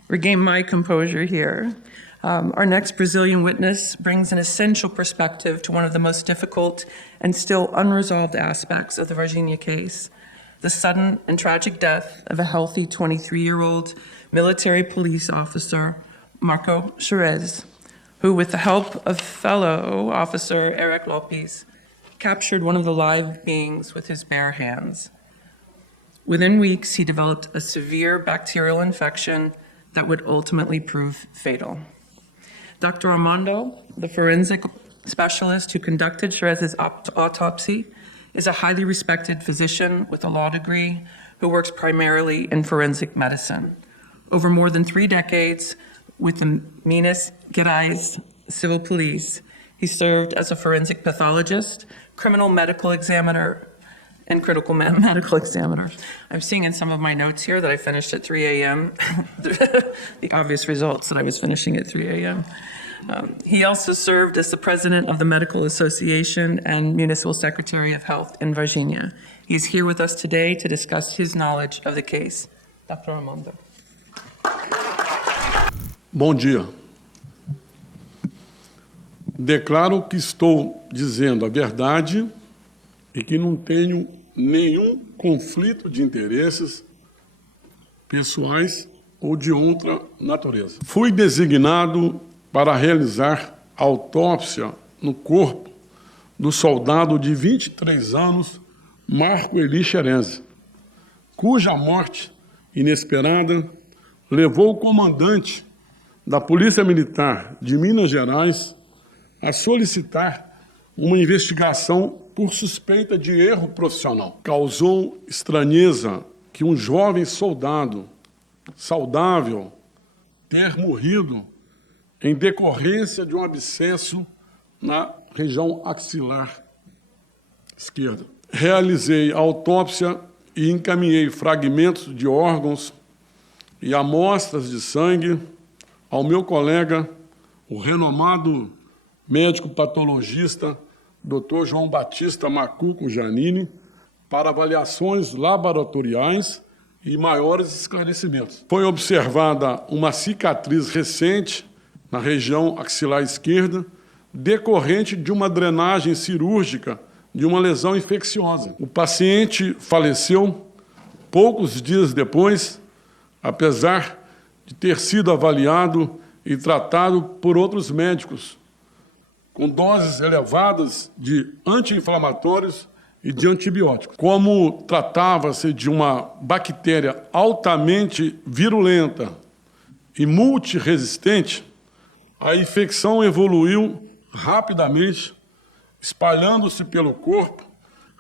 regain my composure here, our next Brazilian witness brings an essential perspective to one of the most difficult and still unresolved aspects of the Varginha case, the sudden and tragic death of a healthy 23-year-old military police officer, Marco Chereze, who, with the help of fellow officer Eric Lopes, captured one of the live beings with his bare hands. Within weeks, he developed a severe bacterial infection that would ultimately prove fatal. Dr. Armando, the forensic specialist who conducted Chereze's autopsy, is a highly respected physician with a law degree who works primarily in forensic medicine. Over more than 3 decades, with the Minas Gerais Civil Police, he served as a forensic pathologist, criminal medical examiner, and critical medical examiner. I'm seeing in some of my notes here that I finished at 3 a.m. The obvious results that I was finishing at 3 a.m. He also served as the president of the Medical Association and Municipal Secretary of Health in Varginha. He's here with us today to discuss his knowledge of the case. Dr. Armando. Bom dia. Declaro que estou dizendo a verdade e que não tenho nenhum conflito de interesses pessoais ou de outra natureza. Fui designado para realizar autópsia no corpo do soldado de 23 anos, Marco Chereze, cuja morte inesperada levou o comandante da Polícia Militar de Minas Gerais a solicitar uma investigação por suspeita de erro profissional. Causou estranheza que um jovem soldado saudável ter morrido em decorrência de um abscesso na região axilar esquerda. Realizei a autópsia e encaminhei fragmentos de órgãos e amostras de sangue ao meu colega, o renomado médico patologista, Dr. João Batista Macuco Janini, para avaliações laboratoriais e maiores esclarecimentos. Foi observada uma cicatriz recente na região axilar esquerda, decorrente de uma drenagem cirúrgica de uma lesão infecciosa. O paciente faleceu poucos dias depois, apesar de ter sido avaliado e tratado por outros médicos, com doses elevadas de anti-inflamatórios e de antibióticos. Como tratava-se de uma bactéria altamente virulenta e multiresistente, a infecção evoluiu rapidamente, espalhando-se pelo corpo,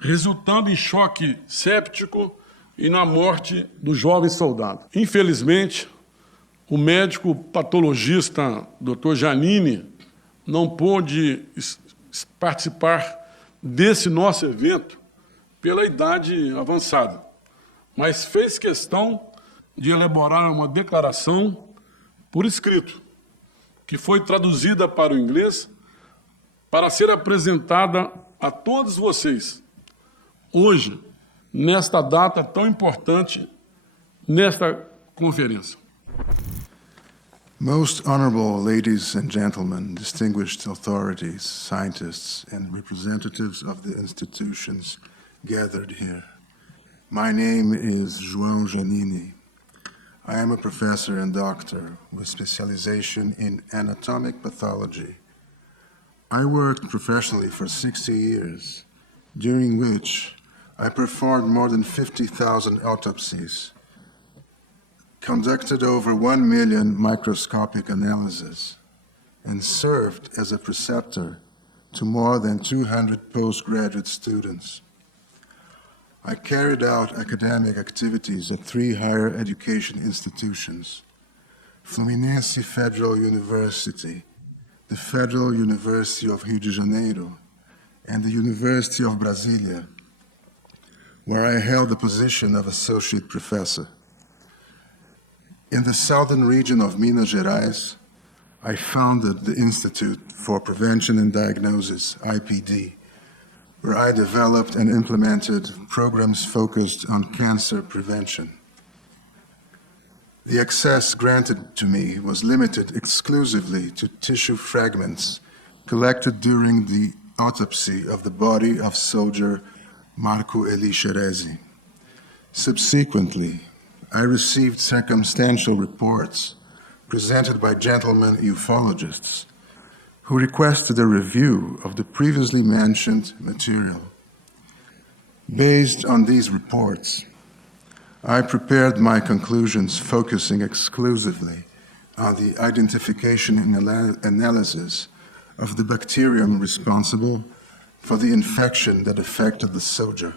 resultando em choque séptico e na morte do jovem soldado. Infelizmente, o médico patologista Dr. Janini não pôde participar desse nosso evento pela idade avançada, mas fez questão de elaborar uma declaração por escrito, que foi traduzida para o inglês para ser apresentada a todos vocês hoje, nesta data tão importante, nesta conferência. Most honorable ladies and gentlemen, distinguished authorities, scientists, and representatives of the institutions gathered here. My name is João Janini. I am a professor and doctor with specialization in anatomic pathology. I worked professionally for 60 years, during which I performed more than 50,000 autopsies, conducted over 1 million microscopic analyses, and served as a preceptor to more than 200 postgraduate students. I carried out academic activities at 3 higher education institutions: Fluminense Federal University, the Federal University of Rio de Janeiro, and the University of Brasilia, where I held the position of associate professor. In the southern region of Minas Gerais, I founded the Institute for Prevention and Diagnosis, IPD, where I developed and implemented programs focused on cancer prevention. The access granted to me was limited exclusively to tissue fragments collected during the autopsy of the body of soldier Marco Chereze. Subsequently, I received circumstantial reports presented by gentlemen ufologists who requested a review of the previously mentioned material. Based on these reports, I prepared my conclusions focusing exclusively on the identification and analysis of the bacterium responsible for the infection that affected the soldier.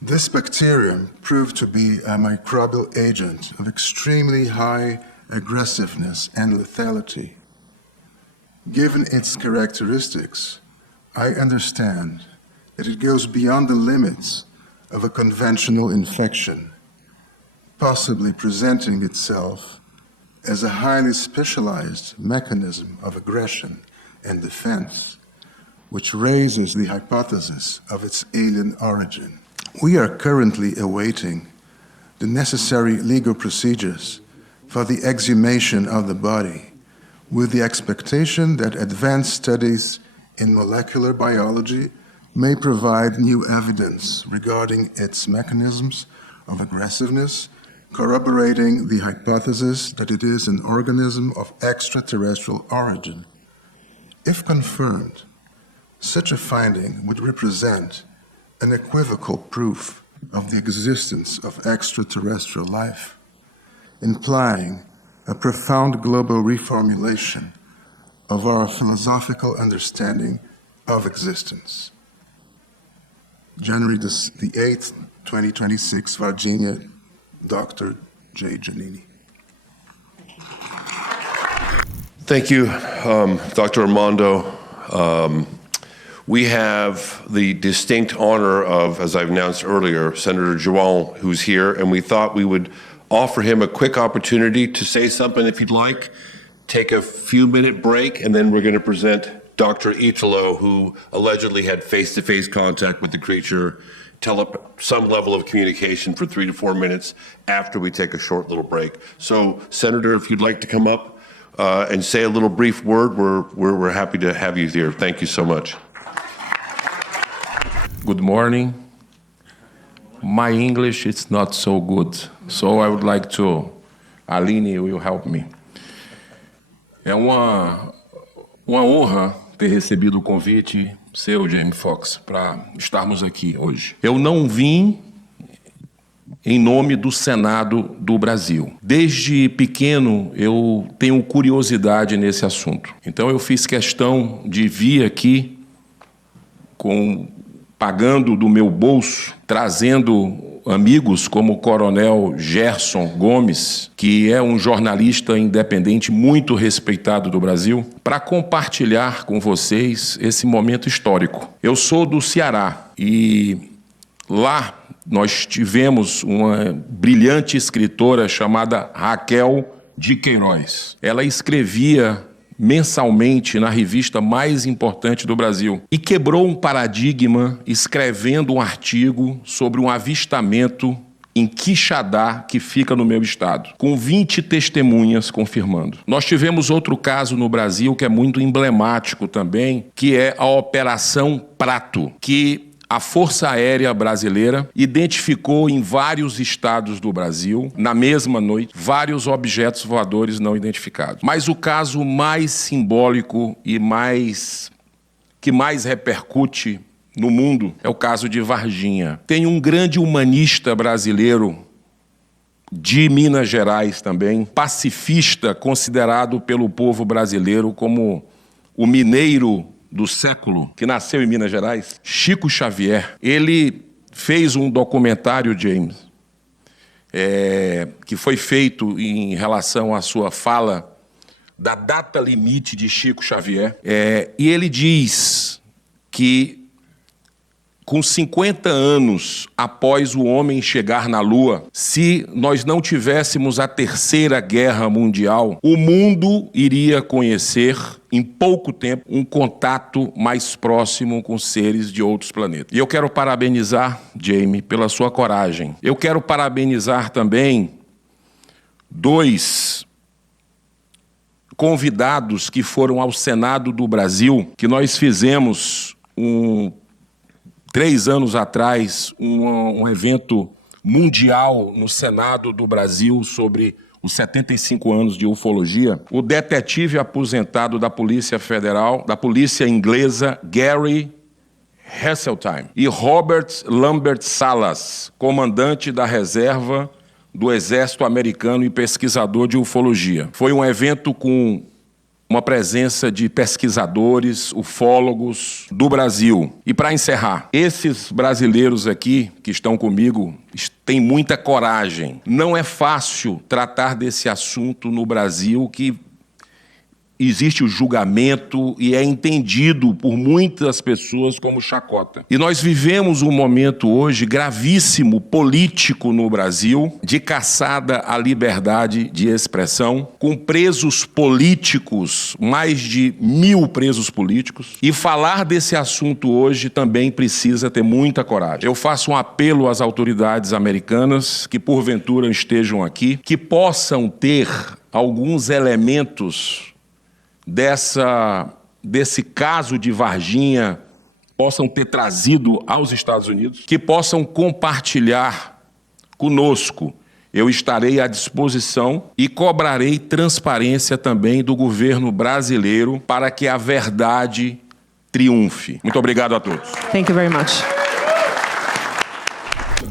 This bacterium proved to be a microbial agent of extremely high aggressiveness and lethality. Given its characteristics, I understand that it goes beyond the limits of a conventional infection, possibly presenting itself as a highly specialized mechanism of aggression and defense, which raises the hypothesis of its alien origin. We are currently awaiting the necessary legal procedures for the exhumation of the body, with the expectation that advanced studies in molecular biology may provide new evidence regarding its mechanisms of aggressiveness, corroborating the hypothesis that it is an organism of extraterrestrial origin. If confirmed, such a finding would represent unequivocal proof of the existence of extraterrestrial life, implying a profound global reformulation of our philosophical understanding of existence. January the 8th, 2026, Virginia, Dr. J. Janini. Thank you, Dr. Armando. We have the distinct honor of, as I've announced earlier, Senator João, who's here, and we thought we would offer him a quick opportunity to say something if you'd like, take a few-minute break, and then we're going to present Dr. Italo, who allegedly had face-to-face contact with the creature, some level of communication for 3 to 4 minutes after we take a short little break. So, Senator, if you'd like to come up and say a little brief word, we're happy to have you here. Thank you so much. Good morning. My English is not so good, so I would like to, Aline will help me. É uma honra ter recebido o convite seu, James Fox, para estarmos aqui hoje. Eu não vim em nome do Senado do Brasil. Desde pequeno eu tenho curiosidade nesse assunto. Então eu fiz questão de vir aqui pagando do meu bolso, trazendo amigos como o Coronel Gerson Gomes, que é um jornalista independente muito respeitado do Brasil, para compartilhar com vocês esse momento histórico. Eu sou do Ceará e lá nós tivemos uma brilhante escritora chamada Raquel de Queiroz. Ela escrevia mensalmente na revista mais importante do Brasil e quebrou um paradigma escrevendo um artigo sobre um avistamento em Quixadá, que fica no meu estado, com 20 testemunhas confirmando. Nós tivemos outro caso no Brasil que é muito emblemático também, que é a Operação Prato, que a Força Aérea Brasileira identificou em vários estados do Brasil, na mesma noite, vários objetos voadores não identificados. Mas o caso mais simbólico e que mais repercute no mundo é o caso de Varginha. Tem um grande humanista brasileiro de Minas Gerais também, pacifista, considerado pelo povo brasileiro como o mineiro do século, que nasceu em Minas Gerais, Chico Xavier. Ele fez um documentário, James, que foi feito em relação à sua fala da data limite de Chico Xavier, e ele diz que com 50 anos após o homem chegar na Lua, se nós não tivéssemos a Terceira Guerra Mundial, o mundo iria conhecer, em pouco tempo, um contato mais próximo com seres de outros planetas. E eu quero parabenizar, Jamie, pela sua coragem. Eu quero parabenizar também 2 convidados que foram ao Senado do Brasil, que nós fizemos 3 anos atrás, um evento mundial no Senado do Brasil sobre os 75 anos de ufologia. O detetive aposentado da Polícia Federal, da Polícia Inglesa, Gary Heseltine, e Robert Lambert Salas, comandante da reserva do Exército Americano e pesquisador de ufologia. Foi um evento com uma presença de pesquisadores, ufólogos do Brasil. E para encerrar, esses brasileiros aqui que estão comigo têm muita coragem. Não é fácil tratar desse assunto no Brasil, que existe o julgamento e é entendido por muitas pessoas como chacota. E nós vivemos um momento hoje gravíssimo político no Brasil, de caçada à liberdade de expressão, com presos políticos, mais de 1000 presos políticos. E falar desse assunto hoje também precisa ter muita coragem. Eu faço um apelo às autoridades americanas que porventura estejam aqui, que possam ter alguns elementos desse caso de Varginha, possam ter trazido aos Estados Unidos, que possam compartilhar conosco. Eu estarei à disposição e cobrarei transparência também do governo brasileiro para que a verdade triunfe. Muito obrigado a todos. Thank you very much.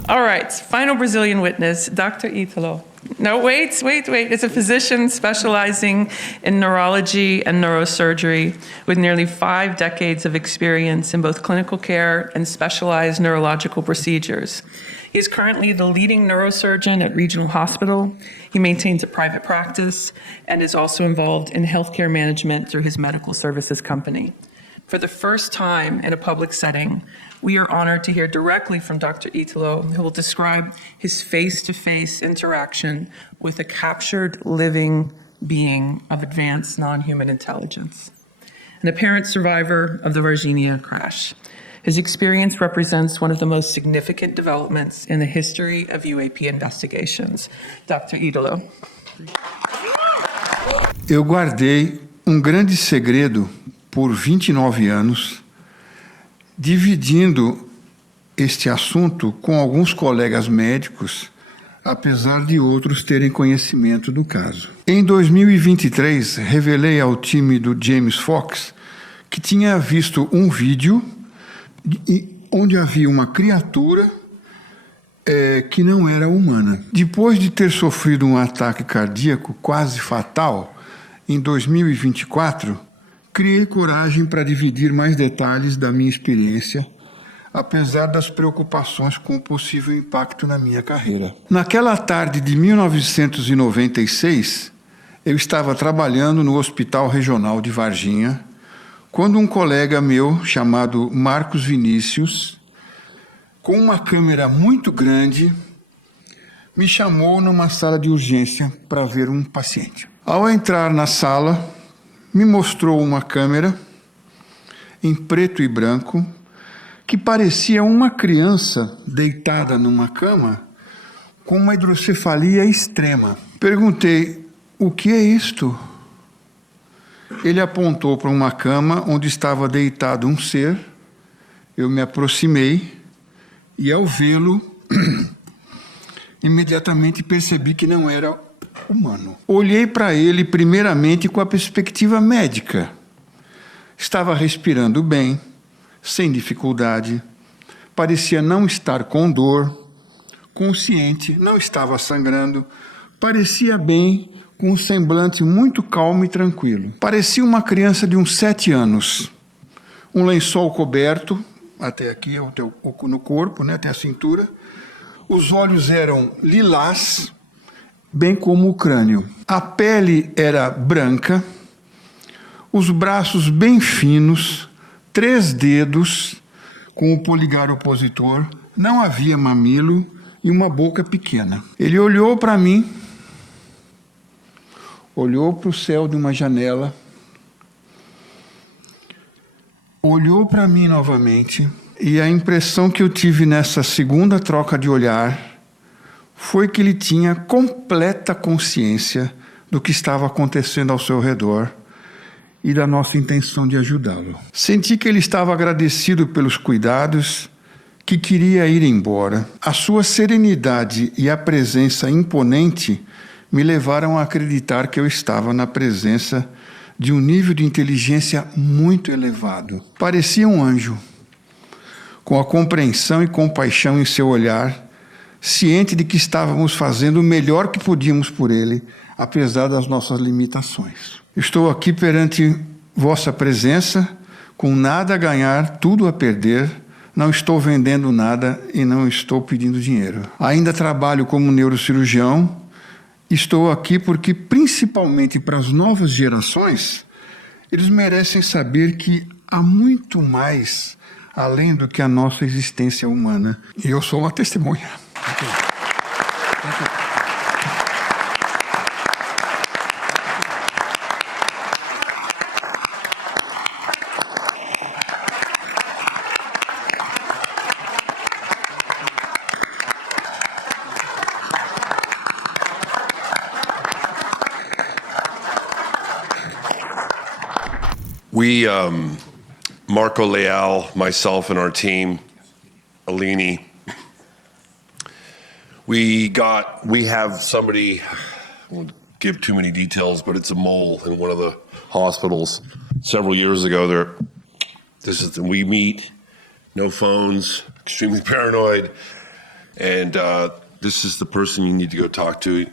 All right, final Brazilian witness, Dr. Ítalo. No, wait. Is a physician specializing in neurology and neurosurgery with nearly 5 decades of experience in both clinical care and specialized neurological procedures. He's currently the leading neurosurgeon at Regional Hospital. He maintains a private practice and is also involved in healthcare management through his medical services company. For the first time in a public setting, we are honored to hear directly from Dr. Ítalo, who will describe his face-to-face interaction with a captured living being of advanced non-human intelligence, an apparent survivor of the Varginha crash. His experience represents one of the most significant developments in the history of UAP investigations. Dr. Ítalo. Eu guardei grande segredo por 29 anos, dividindo este assunto com alguns colegas médicos, apesar de outros terem conhecimento do caso. Em 2023, revelei ao time do James Fox que tinha visto um vídeo onde havia uma criatura que não era humana. Depois de ter sofrido um ataque cardíaco quase fatal, em 2024, criei coragem para dividir mais detalhes da minha experiência, apesar das preocupações com o possível impacto na minha carreira. Naquela tarde de 1996, eu estava trabalhando no Hospital Regional de Varginha, quando um colega meu, chamado Marcos Vinícius, com uma câmera muito grande, me chamou numa sala de urgência para ver um paciente. Ao entrar na sala, me mostrou uma câmera em preto e branco que parecia uma criança deitada numa cama com uma hidrocefalia extrema. Perguntei, o que é isto? Ele apontou para uma cama onde estava deitado um ser Eu me aproximei e, ao vê-lo, imediatamente percebi que não era humano. Olhei para ele primeiramente com a perspectiva médica. Estava respirando bem, sem dificuldade, parecia não estar com dor, consciente, não estava sangrando, parecia bem, com um semblante muito calmo e tranquilo. Parecia uma criança de uns 7 anos. Um lençol coberto, até aqui, no corpo, né, até a cintura. Os olhos eram lilás, bem como o crânio. A pele era branca, os braços bem finos, 3 dedos, com o polegar opositor, não havia mamilo e uma boca pequena. Ele olhou para mim, olhou para o céu de uma janela, olhou para mim novamente, e a impressão que eu tive nessa segunda troca de olhar foi que ele tinha completa consciência do que estava acontecendo ao seu redor e da nossa intenção de ajudá-lo. Senti que ele estava agradecido pelos cuidados, que queria ir embora. A sua serenidade e a presença imponente me levaram a acreditar que eu estava na presença de um nível de inteligência muito elevado. Parecia um anjo, com a compreensão e compaixão em seu olhar, ciente de que estávamos fazendo o melhor que podíamos por ele, apesar das nossas limitações. Estou aqui perante vossa presença, com nada a ganhar, tudo a perder. Não estou vendendo nada e não estou pedindo dinheiro. Ainda trabalho como neurocirurgião. Estou aqui porque, principalmente para as novas gerações, eles merecem saber que há muito mais além do que a nossa existência humana. E eu sou uma testemunha. We, Marco Leal, myself and our team, Alini, we have somebody, I won't give too many details, but it's a mole in one of the hospitals. Several years ago, we meet, no phones, extremely paranoid, and this is the person you need to go talk to.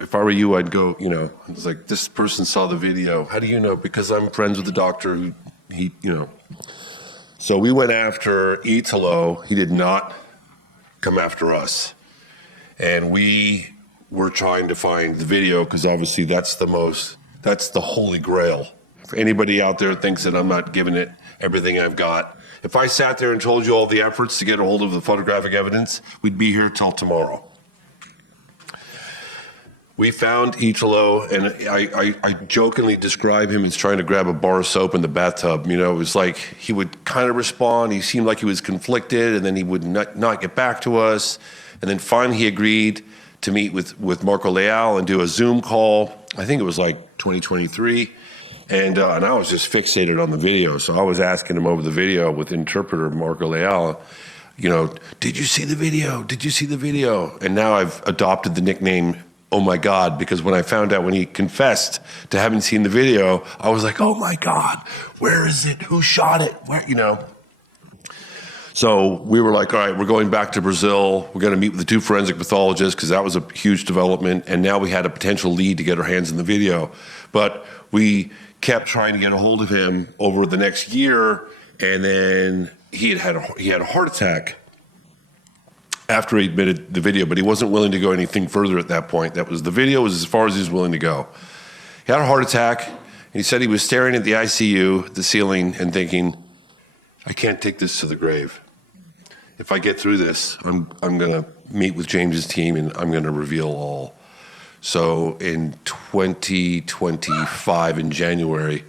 If I were you, I'd go, it's like, this person saw the video. How do you know? Because I'm friends with the doctor who, So we went after Italo. He did not come after us. And we were trying to find the video because obviously that's the holy grail. If anybody out there thinks that I'm not giving it everything I've got, if I sat there and told you all the efforts to get a hold of the photographic evidence, we'd be here till tomorrow. We found Italo, and I jokingly describe him as trying to grab a bar of soap in the bathtub. It was like he would kind of respond. He seemed like he was conflicted, and then he would not get back to us. And then finally he agreed to meet with Marco Leal and do a Zoom call. I think it was like 2023. And I was just fixated on the video. So I was asking him over the video with interpreter Marco Leal, did you see the video? Did you see the video? And now I've adopted the nickname, Oh My God, because when I found out when he confessed to having seen the video, I was like, oh my God, where is it? Who shot it? Where, So we were like, all right, we're going back to Brazil. We're going to meet with the 2 forensic pathologists because that was a huge development. And now we had a potential lead to get our hands in the video. But we kept trying to get a hold of him over the next year, and then he had a heart attack after he admitted the video, but he wasn't willing to go anything further at that point. The video was as far as he was willing to go. He had a heart attack, and he said he was staring at the ICU, the ceiling, and thinking, I can't take this to the grave. If I get through this, I'm going to meet with James's team, and I'm going to reveal all. So in 2025, in January,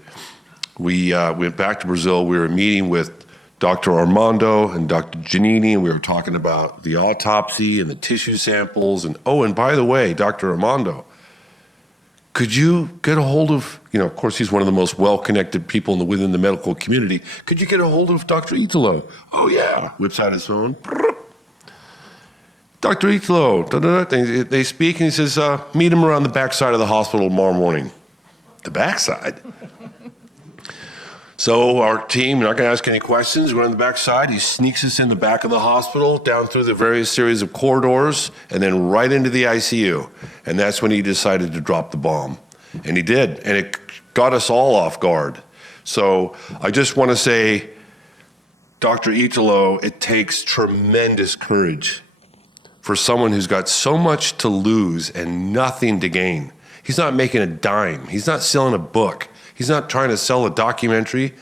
we went back to Brazil. We were meeting with Dr. Armando and Dr. Giannini, and we were talking about the autopsy and the tissue samples. And by the way, Dr. Armando, could you get a hold of, of course, he's one of the most well-connected people within the medical community. Could you get a hold of Dr. Italo? Oh, yeah. Whips out his phone. Dr. Italo. They speak, and he says, meet him around the backside of the hospital tomorrow morning. The backside? So our team, we're not going to ask any questions. We're on the backside. He sneaks us in the back of the hospital, down through the various series of corridors, and then right into the ICU. And that's when he decided to drop the bomb. And he did. And it got us all off guard. So I just want to say, Dr. Italo, it takes tremendous courage for someone who's got so much to lose and nothing to gain. He's not making a dime. He's not selling a book. He's not trying to sell a documentary.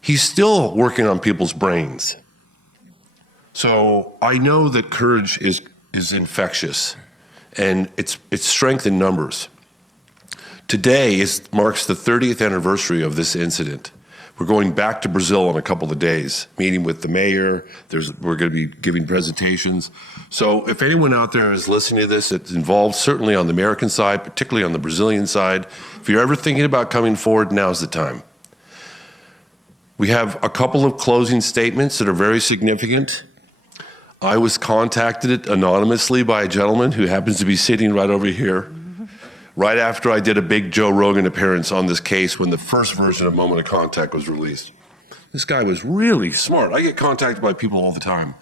He's still working on people's brains. So I know that courage is infectious, and it's strength in numbers. Today marks the 30th anniversary of this incident. We're going back to Brazil in a couple of days, meeting with the mayor. We're going to be giving presentations. So if anyone out there is listening to this that's involved, certainly on the American side, particularly on the Brazilian side, if you're ever thinking about coming forward, now's the time. We have a couple of closing statements that are very significant. I was contacted anonymously by a gentleman who happens to be sitting right over here, right after I did a big Joe Rogan appearance on this case when the first version of Moment of Contact was released. This guy was really smart. I get contacted by people all the time.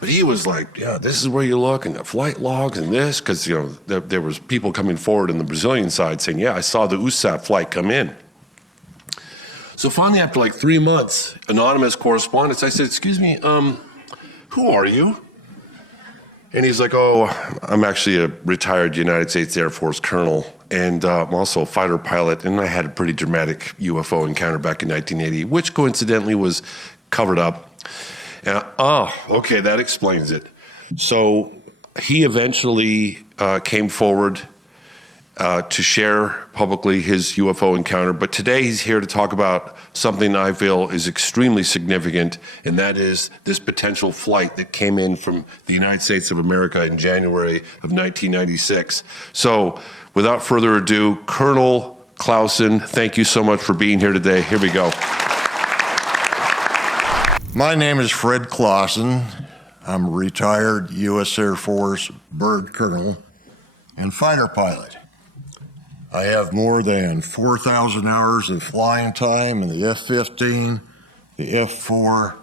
But he was like, yeah, this is where you look, and the flight logs and this, because there was people coming forward on the Brazilian side saying, yeah, I saw the USAP flight come in. So finally, after like 3 months, anonymous correspondence, I said, excuse me, who are you? And he's like, oh, I'm actually a retired United States Air Force colonel, and I'm also a fighter pilot, and I had a pretty dramatic UFO encounter back in 1980, which coincidentally was covered up. And okay, that explains it. So he eventually came forward to share publicly his UFO encounter, but today he's here to talk about something I feel is extremely significant, and that is this potential flight that came in from the United States of America in January of 1996. So without further ado, Colonel Clausen, thank you so much for being here today. Here we go. My name is Fred Clausen. I'm a retired U.S. Air Force bird colonel and fighter pilot. I have more than 4,000 hours of flying time in the F-15, the F-4,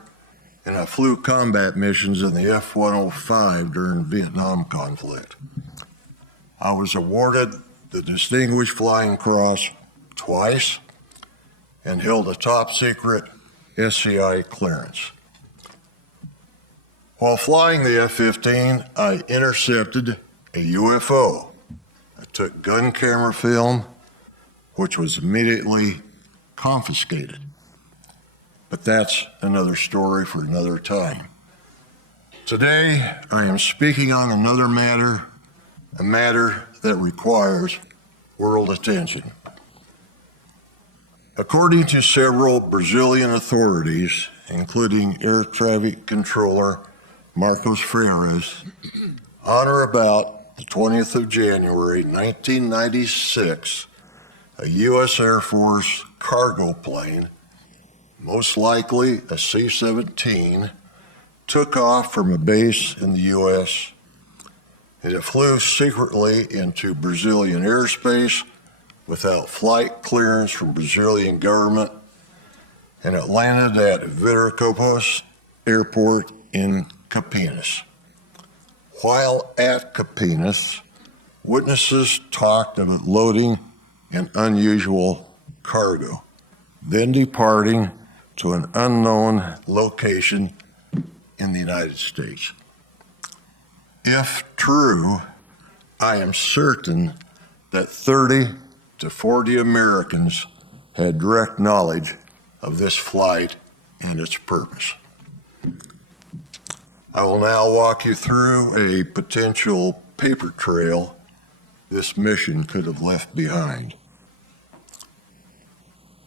and I flew combat missions in the F-105 during the Vietnam conflict. I was awarded the Distinguished Flying Cross twice and held a top secret SCI clearance. While flying the F-15, I intercepted a UFO. I took gun camera film, which was immediately confiscated. But that's another story for another time. Today, I am speaking on another matter, a matter that requires world attention. According to several Brazilian authorities, including Air Traffic Controller Marco Chereze, on or about the 20th of January, 1996, a U.S. Air Force cargo plane, most likely a C-17, took off from a base in the U.S. and it flew secretly into Brazilian airspace without flight clearance from Brazilian government, and it landed at Viracopos Airport in Campinas. While at Campinas, witnesses talked of it loading an unusual cargo, then departing to an unknown location in the United States. If true, I am certain that 30 to 40 Americans had direct knowledge of this flight and its purpose. I will now walk you through a potential paper trail this mission could have left behind.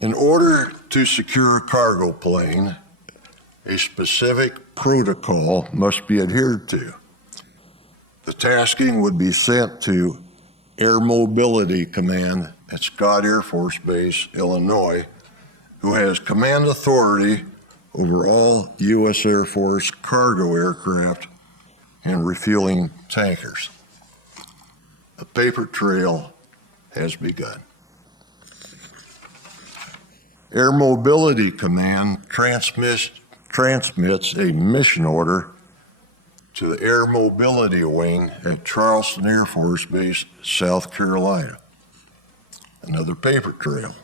In order to secure a cargo plane, a specific protocol must be adhered to. The tasking would be sent to Air Mobility Command at Scott Air Force Base, Illinois, who has command authority over all U.S. Air Force cargo aircraft and refueling tankers. A paper trail has begun. Air Mobility Command transmits a mission order to the Air Mobility Wing at Charleston Air Force Base, South Carolina. Another paper trail.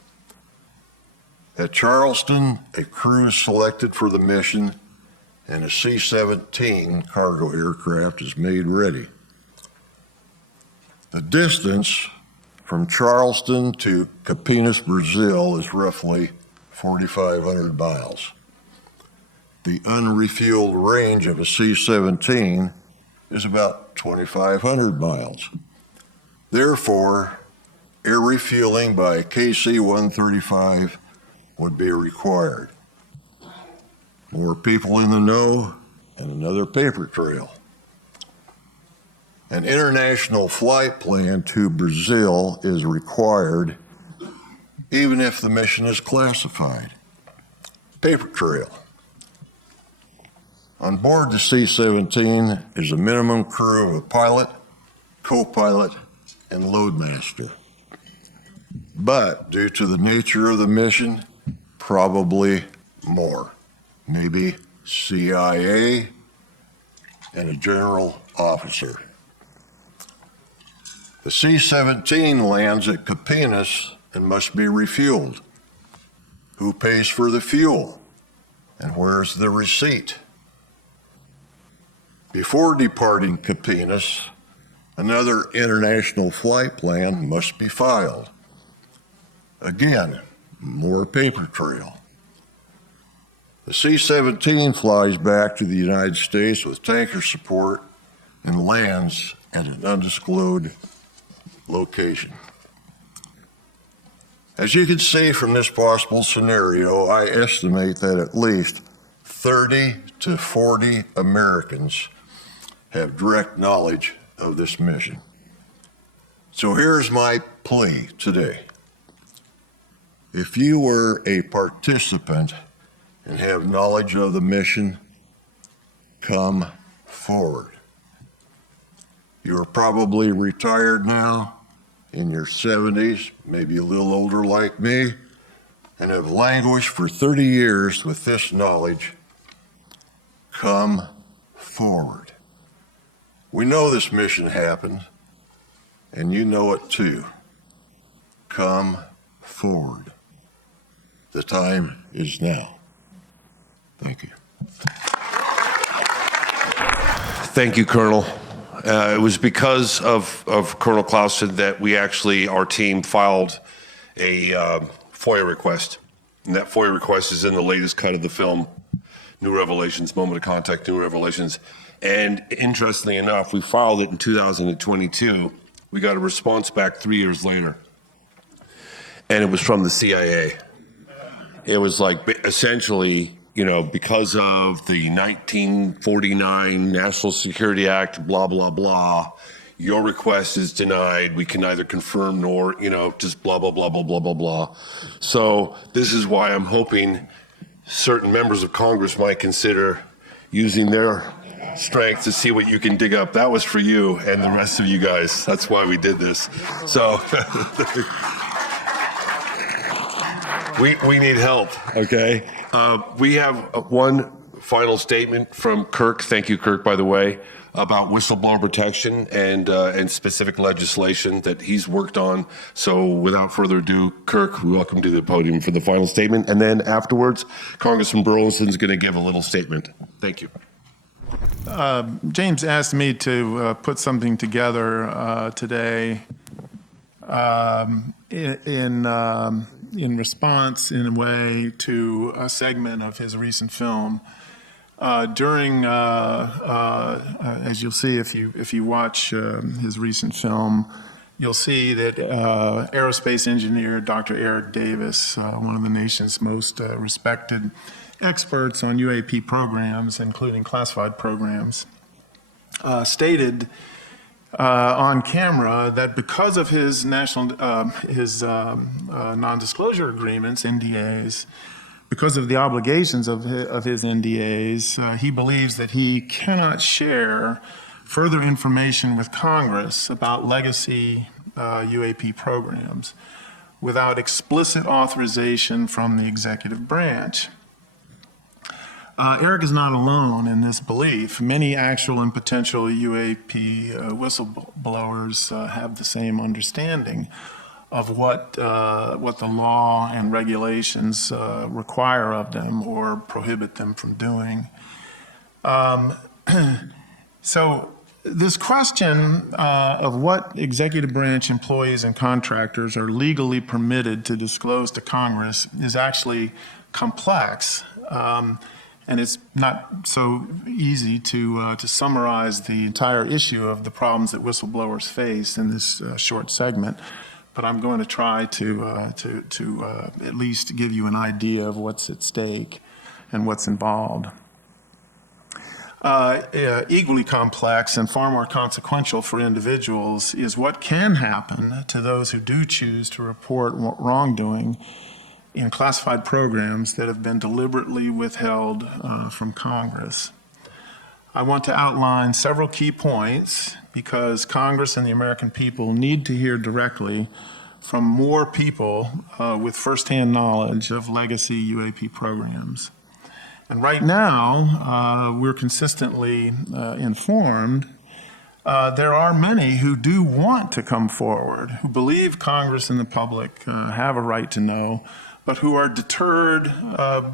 At Charleston, a crew is selected for the mission and a C-17 cargo aircraft is made ready. The distance from Charleston to Campinas, Brazil is roughly 4,500 miles. The unrefueled range of a C-17 is about 2,500 miles. Therefore, air refueling by KC-135 would be required. More people in the know and another paper trail. An international flight plan to Brazil is required even if the mission is classified. Paper trail. On board the C-17 is a minimum crew of a pilot, co-pilot, and loadmaster. But due to the nature of the mission, probably more. Maybe CIA and a general officer. The C-17 lands at Campinas and must be refueled. Who pays for the fuel? And where's the receipt? Before departing Campinas, another international flight plan must be filed. Again, more paper trail. The C-17 flies back to the United States with tanker support and lands at an undisclosed location. As you can see from this possible scenario, I estimate that at least 30 to 40 Americans have direct knowledge of this mission. So here's my plea today. If you were a participant and have knowledge of the mission, come forward. You're probably retired now, in your 70s, maybe a little older like me, and have languished for 30 years with this knowledge. Come forward. We know this mission happened, and you know it too. Come forward. The time is now. Thank you. Thank you, Colonel. It was because of Colonel Clausen that our team filed a FOIA request. And that FOIA request is in the latest cut of the film, New Revelations, Moment of Contact, New Revelations. And interestingly enough, we filed it in 2022. We got a response back 3 years later. And it was from the CIA. It was like essentially, because of the 1949 National Security Act, blah, blah, blah, your request is denied. We can neither confirm nor, just blah, blah, blah, blah, blah, blah, blah. So this is why I'm hoping certain members of Congress might consider using their strength to see what you can dig up. That was for you and the rest of you guys. That's why we did this. So we need help, okay? We have one final statement from Kirk. Thank you, Kirk, by the way, about whistleblower protection and specific legislation that he's worked on. So without further ado, Kirk, welcome to the podium for the final statement. And then afterwards, Congressman Burleson's going to give a little statement. Thank you. James asked me to put something together today in response, in a way, to a segment of his recent film. During, as you'll see if you watch his recent film, you'll see that aerospace engineer Dr. Eric Davis, one of the nation's most respected experts on UAP programs, including classified programs, stated on camera that because of his non-disclosure agreements, NDAs, because of the obligations of his NDAs, he believes that he cannot share further information with Congress about legacy UAP programs without explicit authorization from the executive branch. Eric is not alone in this belief. Many actual and potential UAP whistleblowers have the same understanding of what the law and regulations require of them or prohibit them from doing. So this question of what executive branch employees and contractors are legally permitted to disclose to Congress is actually complex. And it's not so easy to summarize the entire issue of the problems that whistleblowers face in this short segment. But I'm going to try to at least give you an idea of what's at stake and what's involved. Equally complex and far more consequential for individuals is what can happen to those who do choose to report wrongdoing in classified programs that have been deliberately withheld from Congress. I want to outline several key points because Congress and the American people need to hear directly from more people with firsthand knowledge of legacy UAP programs. And right now, we're consistently informed there are many who do want to come forward, who believe Congress and the public have a right to know, but who are deterred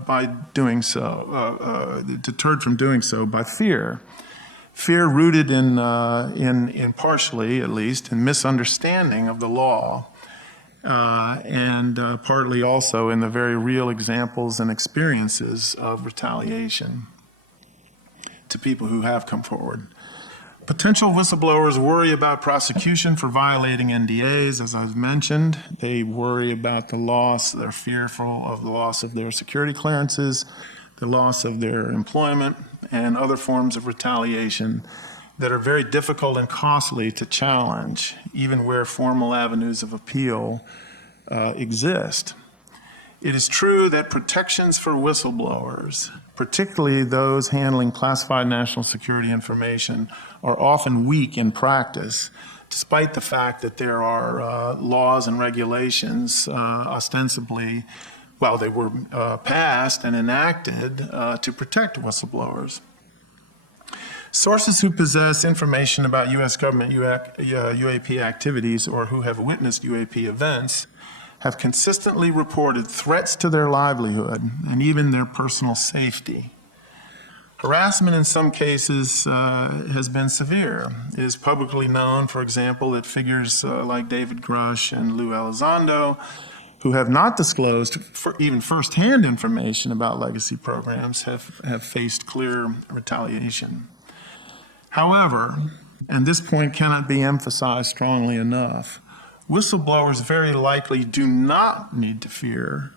by doing so, deterred from doing so by fear. Fear rooted in partially, at least, in misunderstanding of the law, and partly also in the very real examples and experiences of retaliation to people who have come forward. Potential whistleblowers worry about prosecution for violating NDAs, as I've mentioned. They worry about the loss, they're fearful of the loss of their security clearances, the loss of their employment, and other forms of retaliation that are very difficult and costly to challenge, even where formal avenues of appeal exist. It is true that protections for whistleblowers, particularly those handling classified national security information, are often weak in practice, despite the fact that there are laws and regulations ostensibly, well, they were passed and enacted to protect whistleblowers. Sources who possess information about U.S. government UAP activities or who have witnessed UAP events have consistently reported threats to their livelihood and even their personal safety. Harassment in some cases has been severe. It is publicly known, for example, that figures like David Grush and Lou Elizondo, who have not disclosed even firsthand information about legacy programs, have faced clear retaliation. However, and this point cannot be emphasized strongly enough, whistleblowers very likely do not need to fear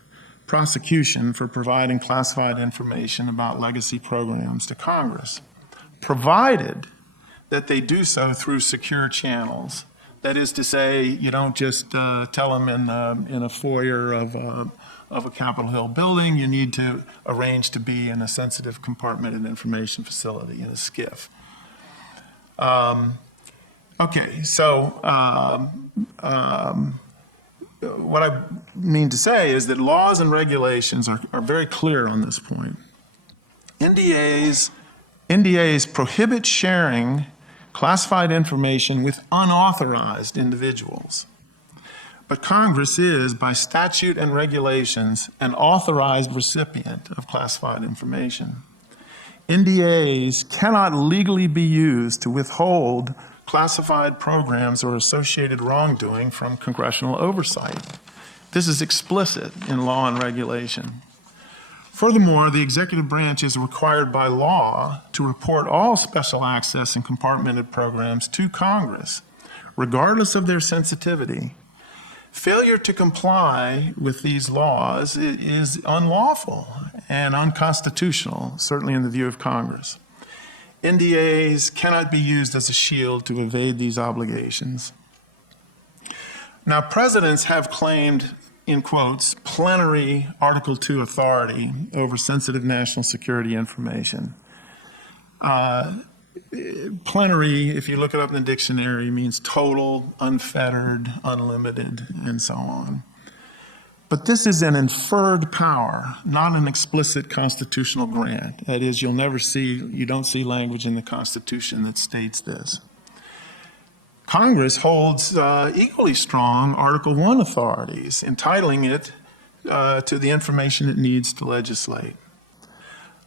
prosecution for providing classified information about legacy programs to Congress, provided that they do so through secure channels. That is to say, you don't just tell them in a foyer of a Capitol Hill building. You need to arrange to be in a sensitive compartmented information facility in a SCIF. Okay, so what I mean to say is that laws and regulations are very clear on this point. NDAs prohibit sharing classified information with unauthorized individuals. But Congress is, by statute and regulations, an authorized recipient of classified information. NDAs cannot legally be used to withhold classified programs or associated wrongdoing from congressional oversight. This is explicit in law and regulation. Furthermore, the executive branch is required by law to report all special access and compartmented programs to Congress, regardless of their sensitivity. Failure to comply with these laws is unlawful and unconstitutional, certainly in the view of Congress. NDAs cannot be used as a shield to evade these obligations. Now, presidents have claimed, in quotes, plenary Article II authority over sensitive national security information. Plenary, if you look it up in the dictionary, means total, unfettered, unlimited, and so on. But this is an inferred power, not an explicit constitutional grant. That is, you don't see language in the Constitution that states this. Congress holds equally strong Article I authorities, entitling it to the information it needs to legislate.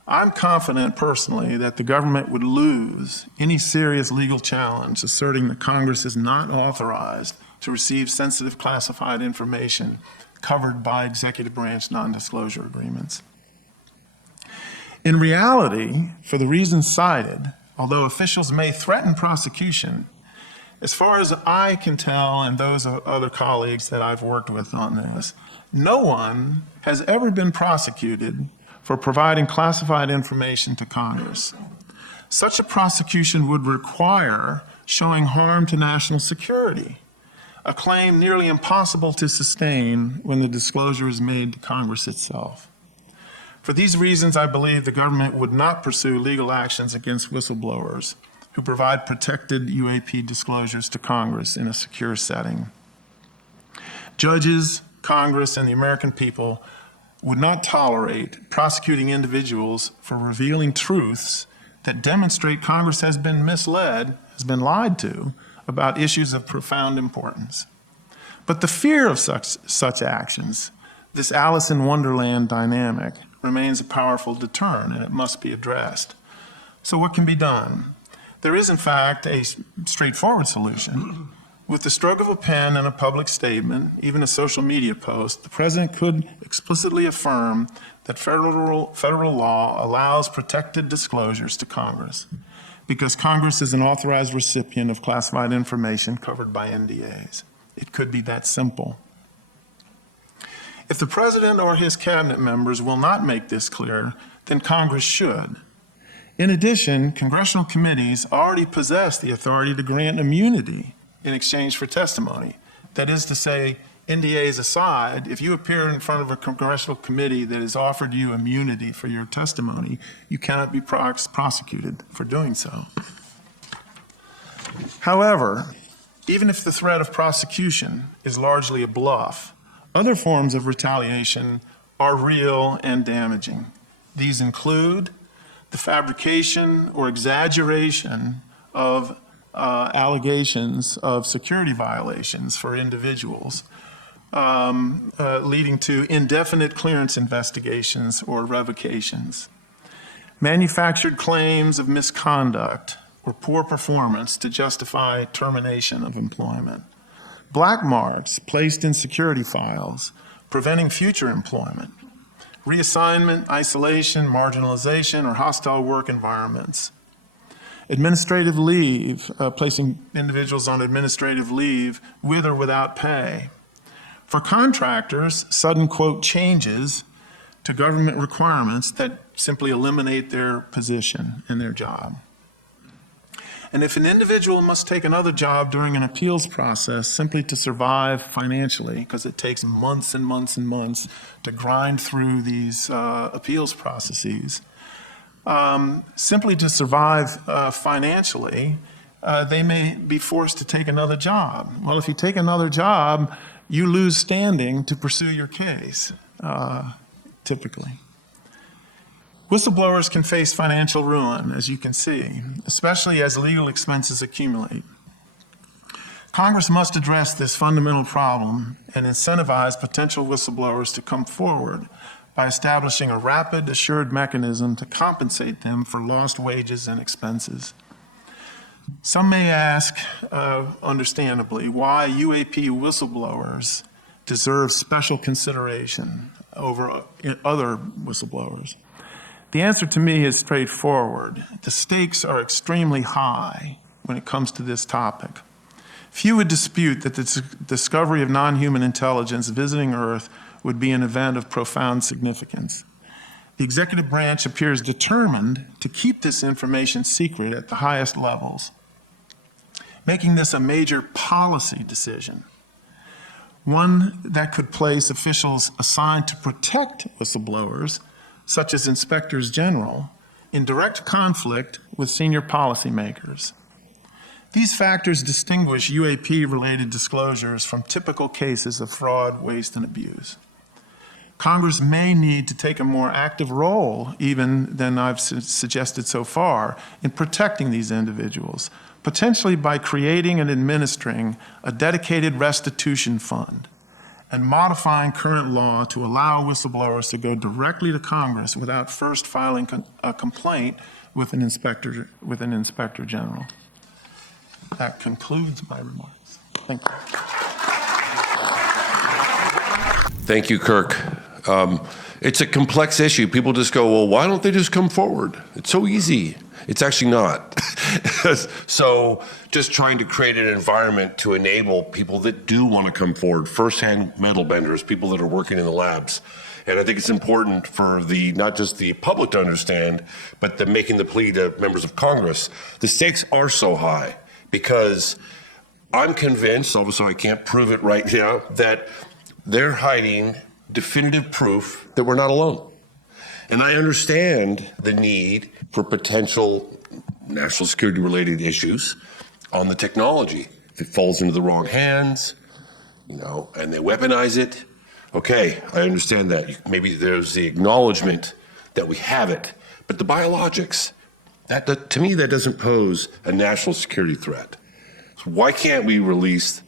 I'm confident personally that the government would lose any serious legal challenge asserting that Congress is not authorized to receive sensitive classified information covered by executive branch non-disclosure agreements. In reality, for the reasons cited, although officials may threaten prosecution, as far as I can tell, and those other colleagues that I've worked with on this, no one has ever been prosecuted for providing classified information to Congress. Such a prosecution would require showing harm to national security, a claim nearly impossible to sustain when the disclosure is made to Congress itself. For these reasons, I believe the government would not pursue legal actions against whistleblowers who provide protected UAP disclosures to Congress in a secure setting. Judges, Congress, and the American people would not tolerate prosecuting individuals for revealing truths that demonstrate Congress has been misled, has been lied to, about issues of profound importance. But the fear of such actions, this Alice in Wonderland dynamic, remains a powerful deterrent, and it must be addressed. So what can be done? There is, in fact, a straightforward solution. With the stroke of a pen and a public statement, even a social media post, the president could explicitly affirm that federal law allows protected disclosures to Congress, because Congress is an authorized recipient of classified information covered by NDAs. It could be that simple. If the president or his cabinet members will not make this clear, then Congress should. In addition, congressional committees already possess the authority to grant immunity in exchange for testimony. That is to say, NDAs aside, if you appear in front of a congressional committee that has offered you immunity for your testimony, you cannot be prosecuted for doing so. However, even if the threat of prosecution is largely a bluff, other forms of retaliation are real and damaging. These include the fabrication or exaggeration of allegations of security violations for individuals, leading to indefinite clearance investigations or revocations. Manufactured claims of misconduct or poor performance to justify termination of employment. Black marks placed in security files, preventing future employment. Reassignment, isolation, marginalization, or hostile work environments. Administrative leave, placing individuals on administrative leave with or without pay. For contractors, sudden, quote, changes to government requirements that simply eliminate their position and their job. And if an individual must take another job during an appeals process simply to survive financially, because it takes months and months and months to grind through these appeals processes, simply to survive financially, they may be forced to take another job. Well, if you take another job, you lose standing to pursue your case, typically. Whistleblowers can face financial ruin, as you can see, especially as legal expenses accumulate. Congress must address this fundamental problem and incentivize potential whistleblowers to come forward by establishing a rapid, assured mechanism to compensate them for lost wages and expenses. Some may ask, understandably, why UAP whistleblowers deserve special consideration over other whistleblowers. The answer to me is straightforward. The stakes are extremely high when it comes to this topic. Few would dispute that the discovery of non-human intelligence visiting Earth would be an event of profound significance. The The executive branch appears determined to keep this information secret at the highest levels, making this a major policy decision, one that could place officials assigned to protect whistleblowers, such as inspectors general, in direct conflict with senior policymakers. These factors distinguish UAP-related disclosures from typical cases of fraud, waste, and abuse. Congress may need to take a more active role, even than I've suggested so far, in protecting these individuals, potentially by creating and administering a dedicated restitution fund and modifying current law to allow whistleblowers to go directly to Congress without first filing a complaint with an inspector general. That concludes my remarks. Thank you. Thank you, Kirk. It's a complex issue. People just go, well, why don't they just come forward? It's so easy. It's actually not. So just trying to create an environment to enable people that do want to come forward, firsthand metal benders, people that are working in the labs. And I think it's important for not just the public to understand, but making the plea to members of Congress. The stakes are so high because I'm convinced, although I can't prove it right now, that they're hiding definitive proof that we're not alone. And I understand the need for potential national security related issues on the technology. If it falls into the wrong hands, and they weaponize it, okay, I understand that. Maybe there's the acknowledgement that we have it. But the biologics, that to me, that doesn't pose a national security threat. So why can't we release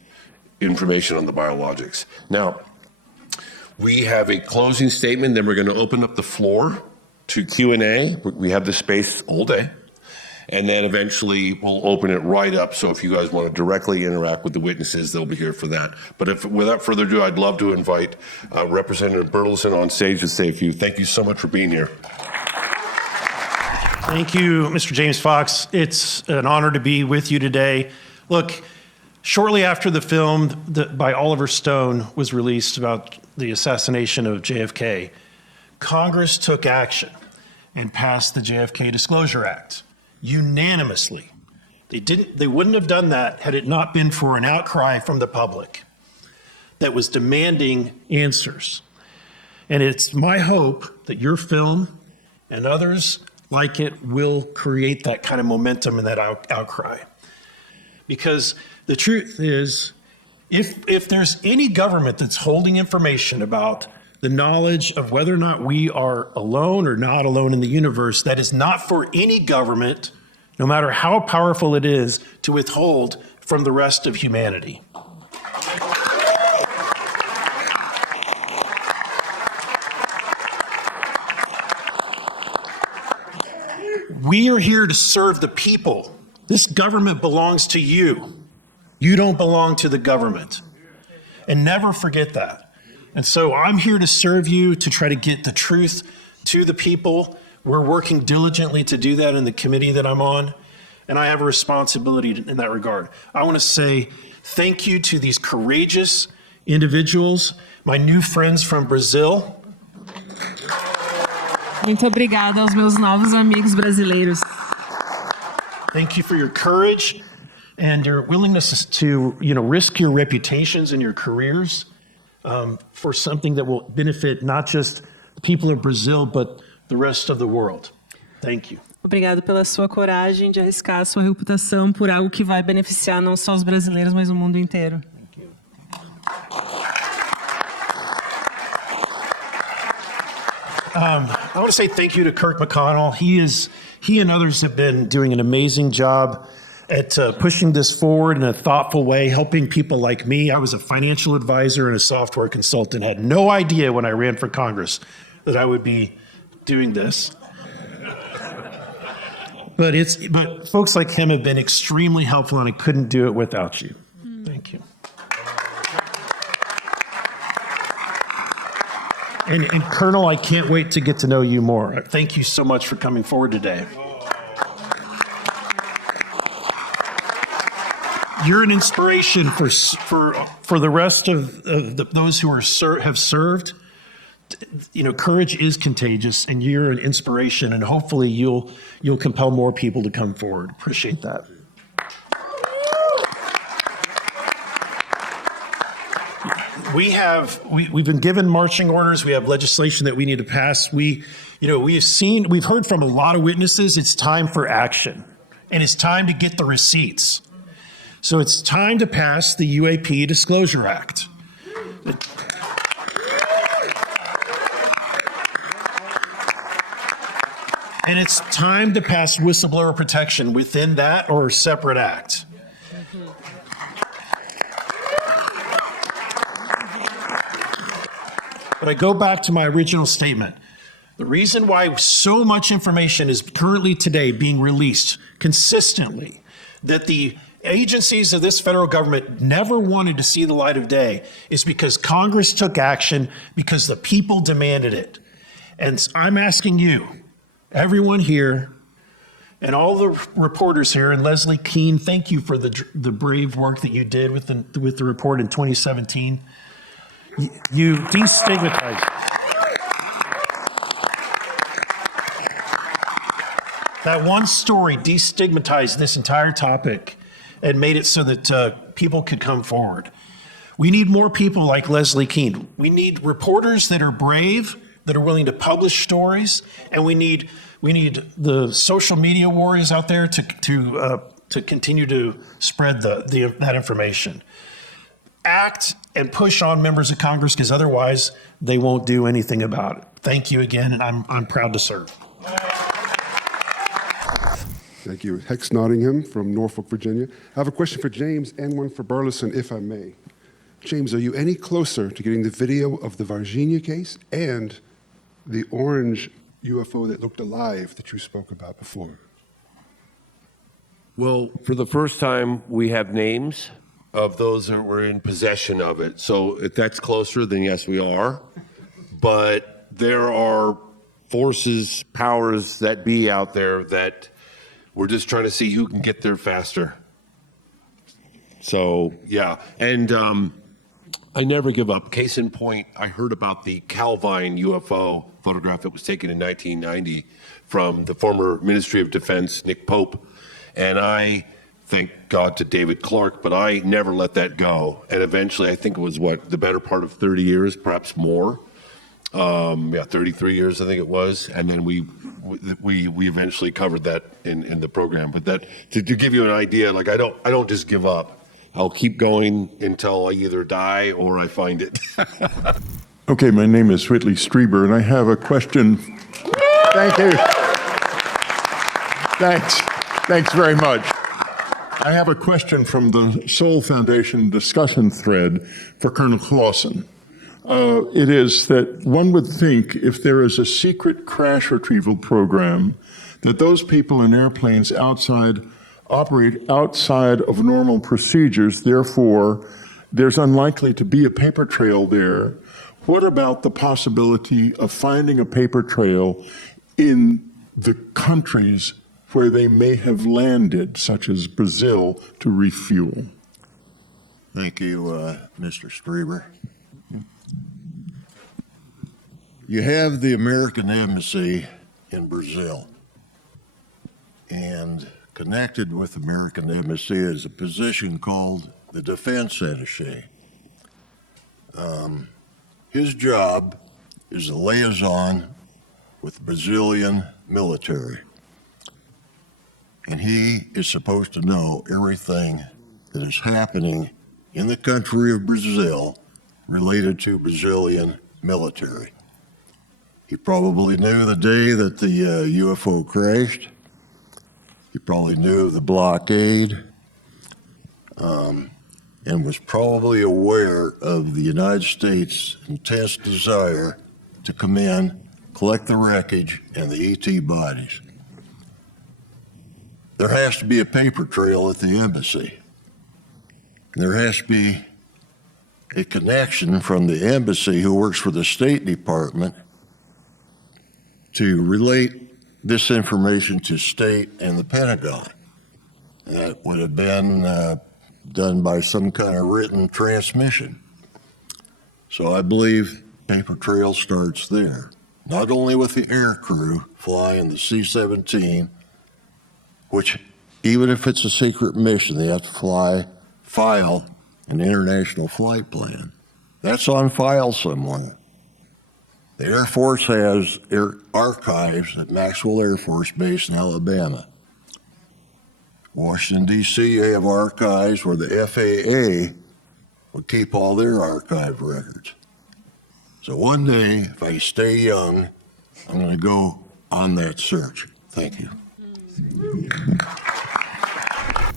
information on the biologics? Now, we have a closing statement, then we're going to open up the floor to Q&A. We have the space all day. And then eventually we'll open it right up. So if you guys want to directly interact with the witnesses, they'll be here for that. But without further ado, I'd love to invite Representative Bertelsen on stage to say a few. Thank you so much for being here. Thank you, Mr. James Fox. It's an honor to be with you today. Look, shortly after the film by Oliver Stone was released about the assassination of JFK, Congress took action and passed the JFK Disclosure Act unanimously. They wouldn't have done that had it not been for an outcry from the public that was demanding answers. And it's my hope that your film and others like it will create that kind of momentum and that outcry. Because the truth is, if there's any government that's holding information about the knowledge of whether or not we are alone or not alone in the universe, that is not for any government, no matter how powerful it is, to withhold from the rest of humanity. We are here to serve the people. This government belongs to you. You don't belong to the government. And never forget that. And so I'm here to serve you, to try to get the truth to the people. We're working diligently to do that in the committee that I'm on. And I have a responsibility in that regard. I want to say thank you to these courageous individuals, my new friends from Brazil. Muito obrigada aos meus novos amigos brasileiros. Thank you for your courage and your willingness to, risk your reputations and your careers for something that will benefit not just the people of Brazil, but the rest of the world. Thank you. Obrigado pela sua coragem de arriscar a sua reputação por algo que vai beneficiar não só os brasileiros, mas o mundo inteiro. I want to say thank you to Kirk McConnell. He and others have been doing an amazing job at pushing this forward in a thoughtful way, helping people like me. I was a financial advisor and a software consultant, had no idea when I ran for Congress that I would be doing this. But folks like him have been extremely helpful, and I couldn't do it without you. Thank you. And Colonel, I can't wait to get to know you more. Thank you so much for coming forward today. You're an inspiration for the rest of those who have served courage is contagious, and you're an inspiration, and hopefully you'll compel more people to come forward. Appreciate that. We've been given marching orders. We have legislation that we need to pass. We've heard from a lot of witnesses. It's time for action, and it's time to get the receipts. So it's time to pass the UAP Disclosure Act. And it's time to pass whistleblower protection within that or a separate act. But I go back to my original statement. The reason why so much information is currently today being released consistently, that the agencies of this federal government never wanted to see the light of day, is because Congress took action, because the people demanded it. And I'm asking you, everyone here, and all the reporters here, and Leslie Keene, thank you for the brave work that you did with the report in 2017. You destigmatized. That one story destigmatized this entire topic and made it so that people could come forward. We need more people like Leslie Keene. We need reporters that are brave, that are willing to publish stories, and we need the social media warriors out there to continue to spread that information. Act and push on members of Congress, because otherwise they won't do anything about it. Thank you again, and I'm proud to serve. Thank you. Hex Nottingham from Norfolk, Virginia. I have a question for James and one for Burleson, if I may. James, are you any closer to getting the video of the Varginha case and the orange UFO that looked alive that you spoke about before? Well, for the first time, we have names of those that were in possession of it. So if that's closer, then yes, we are. But there are forces, powers that be out there that we're just trying to see who can get there faster. So, yeah. And I never give up. Case in point, I heard about the Calvine UFO photograph that was taken in 1990 from the former Ministry of Defense, Nick Pope. And I thank God to David Clark, but I never let that go. And eventually, I think it was the better part of 30 years, perhaps more. 33 years, I think it was. And then we eventually covered that in the program. But that to give you an idea, like I don't just give up. I'll keep going until I either die or I find it. Okay, my name is Whitley Strieber, and I have a question. Thank you. Thanks very much. I have a question from the Soul Foundation discussion thread for Colonel Clausen. It is that one would think if there is a secret crash retrieval program, that those people in airplanes operate outside of normal procedures, therefore there's unlikely to be a paper trail there. What about the possibility of finding a paper trail in the countries where they may have landed, such as Brazil, to refuel? Thank you, Mr. Strieber. You have the American Embassy in Brazil, and connected with the American Embassy is a position called the Defense Attaché. His job is a liaison with the Brazilian military, and he is supposed to know everything that is happening in the country of Brazil related to Brazilian military. He probably knew the day that the UFO crashed. He probably knew the blockade, and was probably aware of the United States' intense desire to come in, collect the wreckage and the ET bodies. There has to be a paper trail at the embassy. There has to be a connection from the embassy who works for the State Department to relate this information to state and the Pentagon. That would have been done by some kind of written transmission. So I believe paper trail starts there. Not only with the air crew flying the C-17, which even if it's a secret mission, they have to file an international flight plan. That's on file somewhere. The Air Force has archives at Maxwell Air Force Base in Alabama. Washington, D.C., they have archives where the FAA would keep all their archive records. So one day, if I stay young, I'm going to go on that search. Thank you.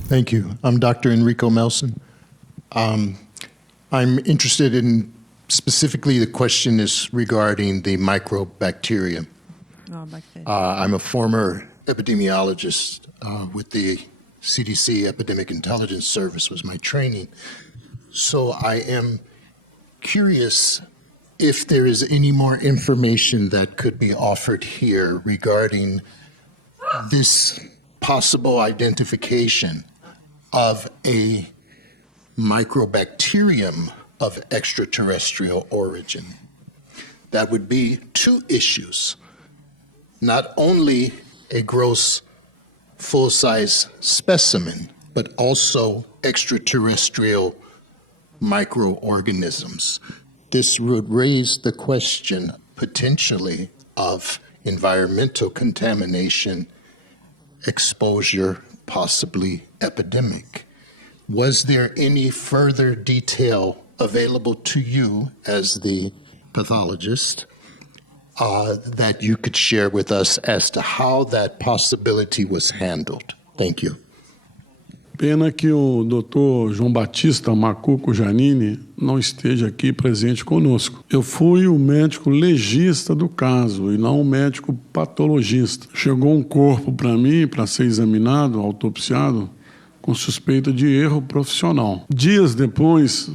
Thank you. I'm Dr. Enrico Melson. I'm interested in, specifically the question is regarding the microbacterium. I'm a former epidemiologist with the CDC Epidemic Intelligence Service was my training. So I am curious if there is any more information that could be offered here regarding this possible identification of a microbacterium of extraterrestrial origin. That would be two issues. Not only a gross full-size specimen, but also extraterrestrial microorganisms. This would raise the question, potentially, of environmental contamination, exposure, possibly epidemic. Was there any further detail available to you as the pathologist that you could share with us as to how that possibility was handled? Thank you. Pena que o Dr. João Batista Macuco Giannini não esteja aqui presente conosco. Eu fui o médico legista do caso e não o médico patologista. Chegou um corpo para mim para ser examinado, autopsiado, com suspeita de erro profissional. Dias depois,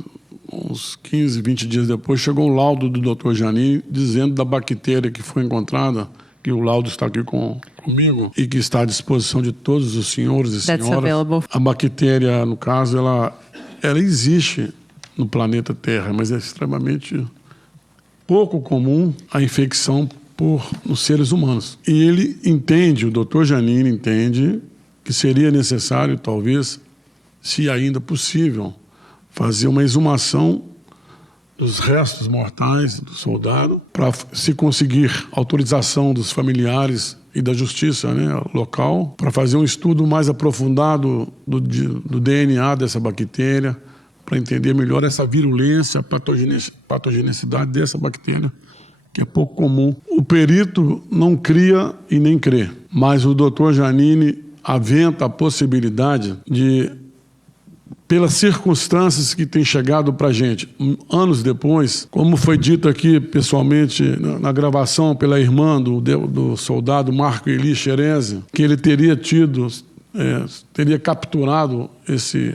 uns 15, 20 dias depois, chegou um laudo do Dr. Giannini dizendo da bactéria que foi encontrada, que o laudo está aqui comigo e que está à disposição de todos os senhores e senhoras. A bactéria, no caso, ela existe no planeta Terra, mas é extremamente pouco comum a infecção nos seres humanos. E ele entende, o Dr. Giannini entende, que seria necessário, talvez, se ainda possível, fazer uma exumação dos restos mortais do soldado, para se conseguir autorização dos familiares e da justiça local, para fazer um estudo mais aprofundado do DNA dessa bactéria, para entender melhor essa virulência, a patogenicidade dessa bactéria, que é pouco comum. O perito não cria e nem crê, mas o Dr. Giannini aventa a possibilidade de, pelas circunstâncias que têm chegado para a gente, anos depois, como foi dito aqui pessoalmente na gravação pela irmã do soldado Marco Chereze, que ele teria capturado esse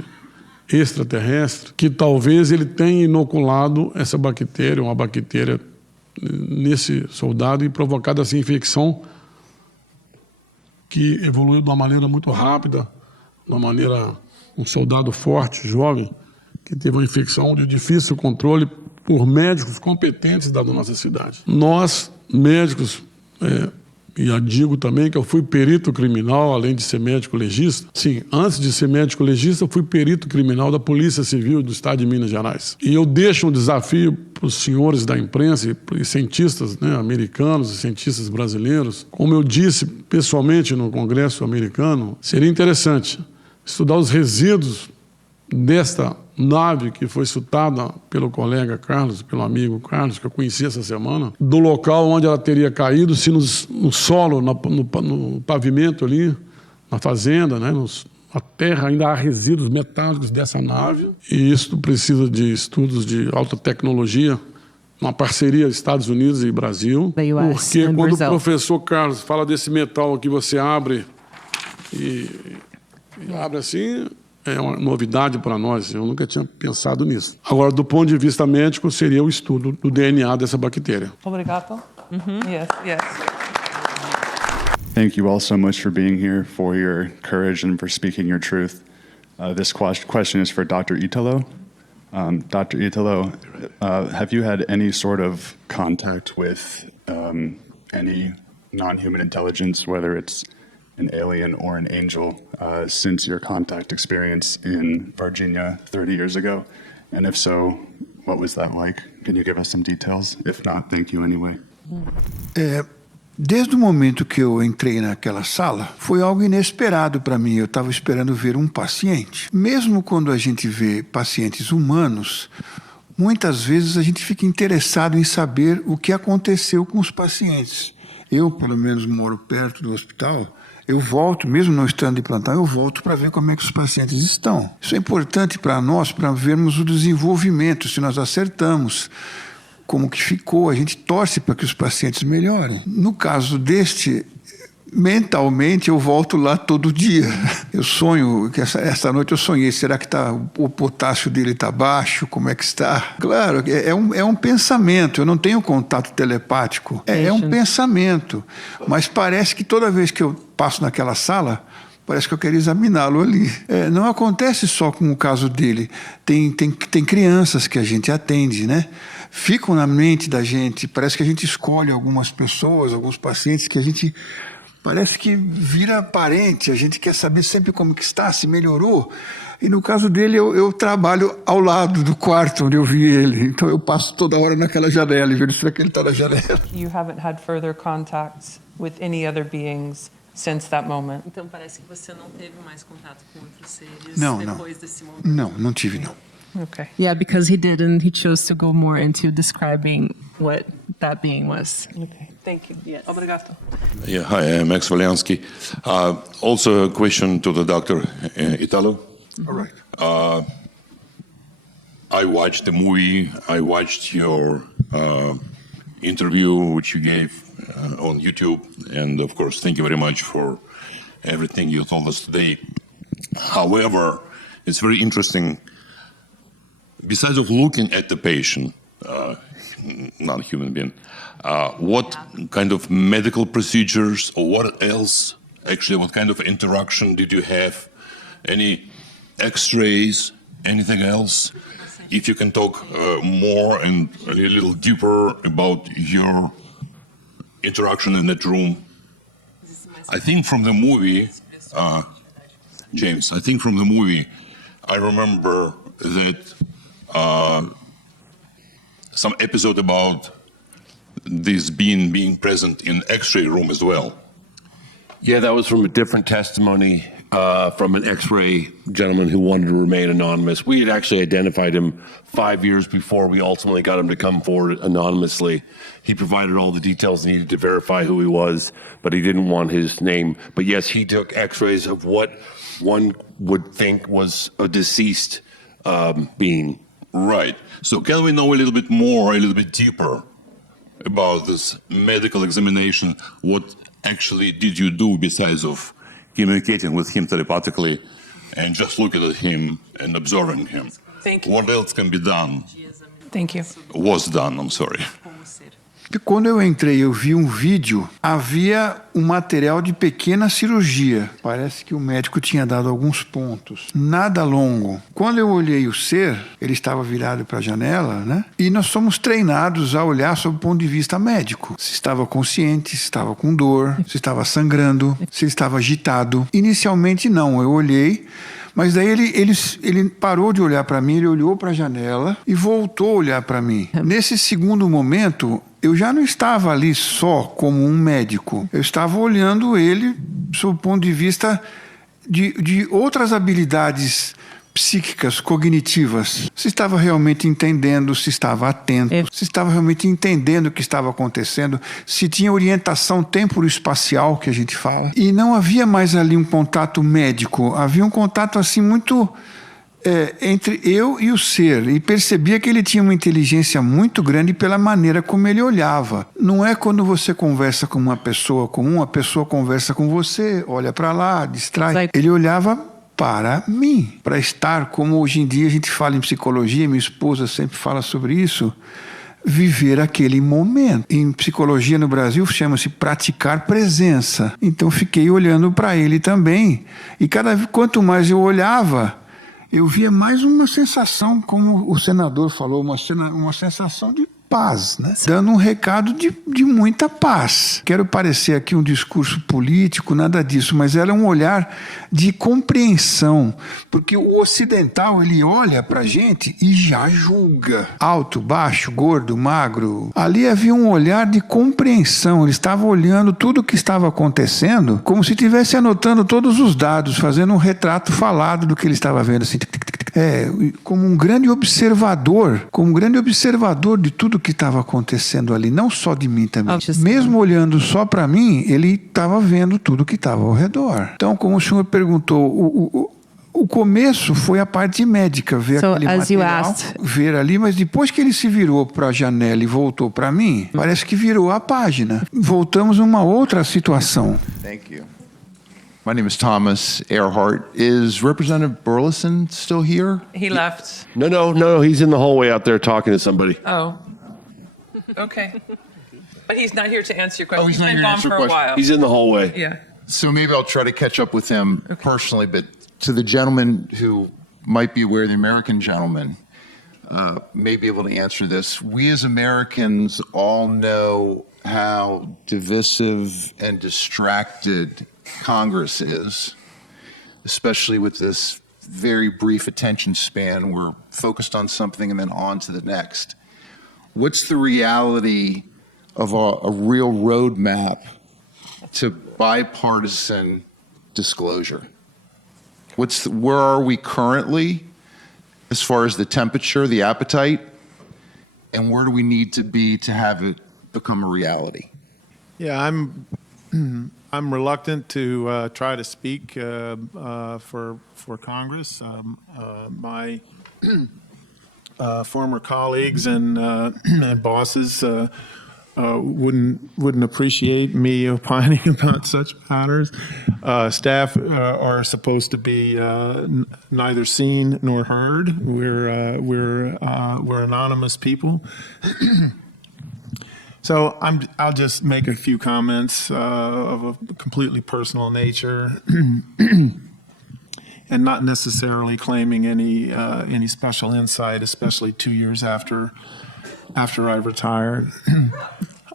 extraterrestre, que talvez ele tenha inoculado essa bactéria, uma bactéria nesse soldado e provocado essa infecção que evoluiu de uma maneira muito rápida, de uma maneira... Um soldado forte, jovem, que teve uma infecção de difícil controle por médicos competentes da nossa cidade. Nós, médicos, e eu digo também que eu fui perito criminal, além de ser médico legista. Sim, antes de ser médico legista, eu fui perito criminal da Polícia Civil do Estado de Minas Gerais. E eu deixo um desafio para os senhores da imprensa e cientistas americanos e cientistas brasileiros. Como eu disse pessoalmente no Congresso americano, seria interessante estudar os resíduos desta nave que foi citada pelo colega Carlos, pelo amigo Carlos, que eu conheci essa semana, do local onde ela teria caído, se no solo, no pavimento ali, na fazenda, na terra, ainda há resíduos metálicos dessa nave, e isso precisa de estudos de alta tecnologia, uma parceria Estados Unidos e Brasil, porque quando o professor Carlos fala desse metal que você abre e abre assim, é uma novidade para nós. Eu nunca tinha pensado nisso. Agora, do ponto de vista médico, seria o estudo do DNA dessa bactéria. Obrigado. Yes, yes. Thank you all so much for being here, for your courage and for speaking your truth. This question is for Dr. Italo. Dr. Italo, have you had any sort of contact with any non-human intelligence, whether it's an alien or an angel, since your contact experience in Varginha 30 years ago? And if so, what was that like? Can you give us some details? If not, thank you anyway. Desde o momento que eu entrei naquela sala, foi algo inesperado para mim. Eu estava esperando ver um paciente. Mesmo quando a gente vê pacientes humanos, muitas vezes a gente fica interessado em saber o que aconteceu com os pacientes. Eu, pelo menos, moro perto do hospital. Eu volto, mesmo não estando de plantão, eu volto para ver como é que os pacientes estão. Isso é importante para nós, para vermos o desenvolvimento, se nós acertamos, como que ficou. A gente torce para que os pacientes melhorem. No caso deste, mentalmente eu volto lá todo dia. Eu sonho, que essa noite eu sonhei, será que o potássio dele está baixo? Como é que está? Claro, é um pensamento, eu não tenho contato telepático. É um pensamento, mas parece que toda vez que eu passo naquela sala, parece que eu quero examiná-lo ali. Não acontece só com o caso dele. Tem crianças que a gente atende, né? Ficam na mente da gente, parece que a gente escolhe algumas pessoas, alguns pacientes que a gente parece que vira parente, a gente quer saber sempre como que está, se melhorou. E no caso dele, eu trabalho ao lado do quarto onde eu vi ele. Então eu passo toda hora naquela janela e vejo se ele está na janela. You haven't had further contacts with any other beings since that moment. Então parece que você não teve mais contato com outros seres depois desse momento. Não tive não. Okay. Yeah, because he didn't. He chose to go more into describing what that being was. Okay. Thank you. Yes. Obrigado. Yeah, hi, I'm Max Valiansky. Also a question to the doctor, Italo. All right. I watched the movie. I watched your interview, which you gave on YouTube. And of course, thank you very much for everything you told us today. However, it's very interesting. Besides of looking at the patient, not a human being, what kind of medical procedures or what else, actually, what kind of interaction did you have? Any x-rays, anything else? If you can talk more and a little deeper about your interaction in that room. I think from the movie, James, I remember that some episode about this being present in X-ray room as well. Yeah, that was from a different testimony from an X-ray gentleman who wanted to remain anonymous. We had actually identified him 5 years before we ultimately got him to come forward anonymously. He provided all the details needed to verify who he was, but he didn't want his name. But yes, he took X-rays of what one would think was a deceased being. Right. So can we know a little bit more, a little bit deeper about this medical examination? What actually did you do besides of communicating with him telepathically and just looking at him and observing him? Thank you. What else can be done? Thank you. Was done, I'm sorry. E quando eu entrei, eu vi um vídeo, havia um material de pequena cirurgia. Parece que o médico tinha dado alguns pontos. Nada longo. Quando eu olhei o ser, ele estava virado para a janela, né? E nós somos treinados a olhar sob o ponto de vista médico. Se estava consciente, se estava com dor, se estava sangrando, se estava agitado. Inicialmente não, eu olhei, mas daí ele parou de olhar para mim, ele olhou para a janela e voltou a olhar para mim. Nesse segundo momento, eu já não estava ali só como um médico. Eu estava olhando ele sob o ponto de vista de outras habilidades psíquicas, cognitivas. Se estava realmente entendendo, se estava atento, se estava realmente entendendo o que estava acontecendo, se tinha orientação temporoespacial, que a gente fala. E não havia mais ali um contato médico, havia um contato assim muito entre eu e o ser, e percebia que ele tinha uma inteligência muito grande pela maneira como ele olhava. Não é quando você conversa com uma pessoa comum, a pessoa conversa com você, olha para lá, distrai. Ele olhava para mim, para estar, como hoje em dia a gente fala em psicologia, minha esposa sempre fala sobre isso, viver aquele momento. Em psicologia no Brasil chama-se praticar presença. Então fiquei olhando para ele também, e quanto mais eu olhava, eu via mais uma sensação, como o senador falou, uma sensação de paz, né? Dando um recado de muita paz. Quero parecer aqui um discurso político, nada disso, mas ela é um olhar de compreensão, porque o ocidental, ele olha pra gente e já julga. Alto, baixo, gordo, magro. Ali havia um olhar de compreensão, ele estava olhando tudo o que estava acontecendo, como se estivesse anotando todos os dados, fazendo um retrato falado do que ele estava vendo, assim, como um grande observador de tudo que estava acontecendo ali, não só de mim também. Mesmo olhando só para mim, ele estava vendo tudo que estava ao redor. Então, como o senhor perguntou, o começo foi a parte médica, ver aquele material, ver ali, mas depois que ele se virou para a janela e voltou para mim, parece que virou a página. Voltamos a uma outra situação. Thank you. My name is Thomas Earhart. Is Representative Burleson still here? He left. No, he's in the hallway out there talking to somebody. Oh. Okay. But he's not here to answer your question. Oh, he's not been here to gone answer for your a question. while. He's in the hallway. Yeah. So maybe I'll try to catch up with him personally, but to the gentleman who might be aware, the American gentleman, may be able to answer this. We as Americans all know how divisive and distracted Congress is, especially with this very brief attention span. We're focused on something and then on to the next. What's the reality of a real roadmap to bipartisan disclosure? Where are we currently as far as the temperature, the appetite, and where do we need to be to have it become a reality? Yeah, I'm reluctant to try to speak for Congress. My former colleagues and bosses wouldn't appreciate me opining about such matters. Staff are supposed to be neither seen nor heard. We're anonymous people. So I'll just make a few comments of a completely personal nature, and not necessarily claiming any special insight, especially 2 years after I retired.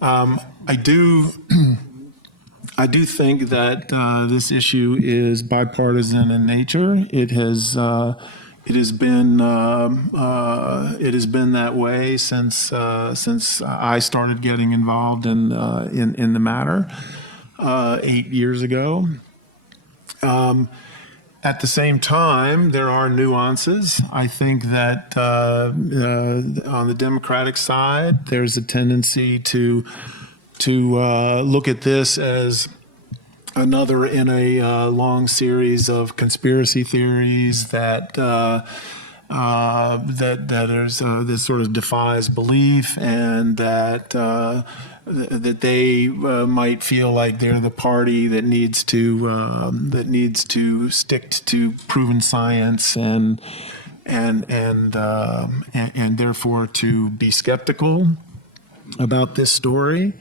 I do think that this issue is bipartisan in nature. It has been that way since I started getting involved in the matter 8 years ago. At the same time, there are nuances. I think that on the Democratic side, there's a tendency to look at this as another in a long series of conspiracy theories that there's this sort of defies belief, and that they might feel like they're the party that needs to stick to proven science and therefore to be skeptical about this story.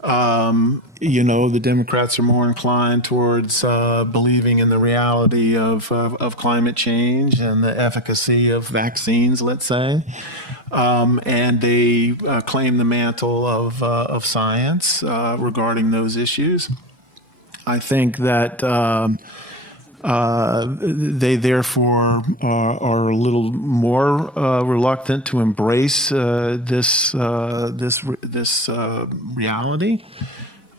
The Democrats are more inclined towards believing in the reality of climate change and the efficacy of vaccines, let's say. And they claim the mantle of science regarding those issues. I think that they therefore are a little more reluctant to embrace this reality.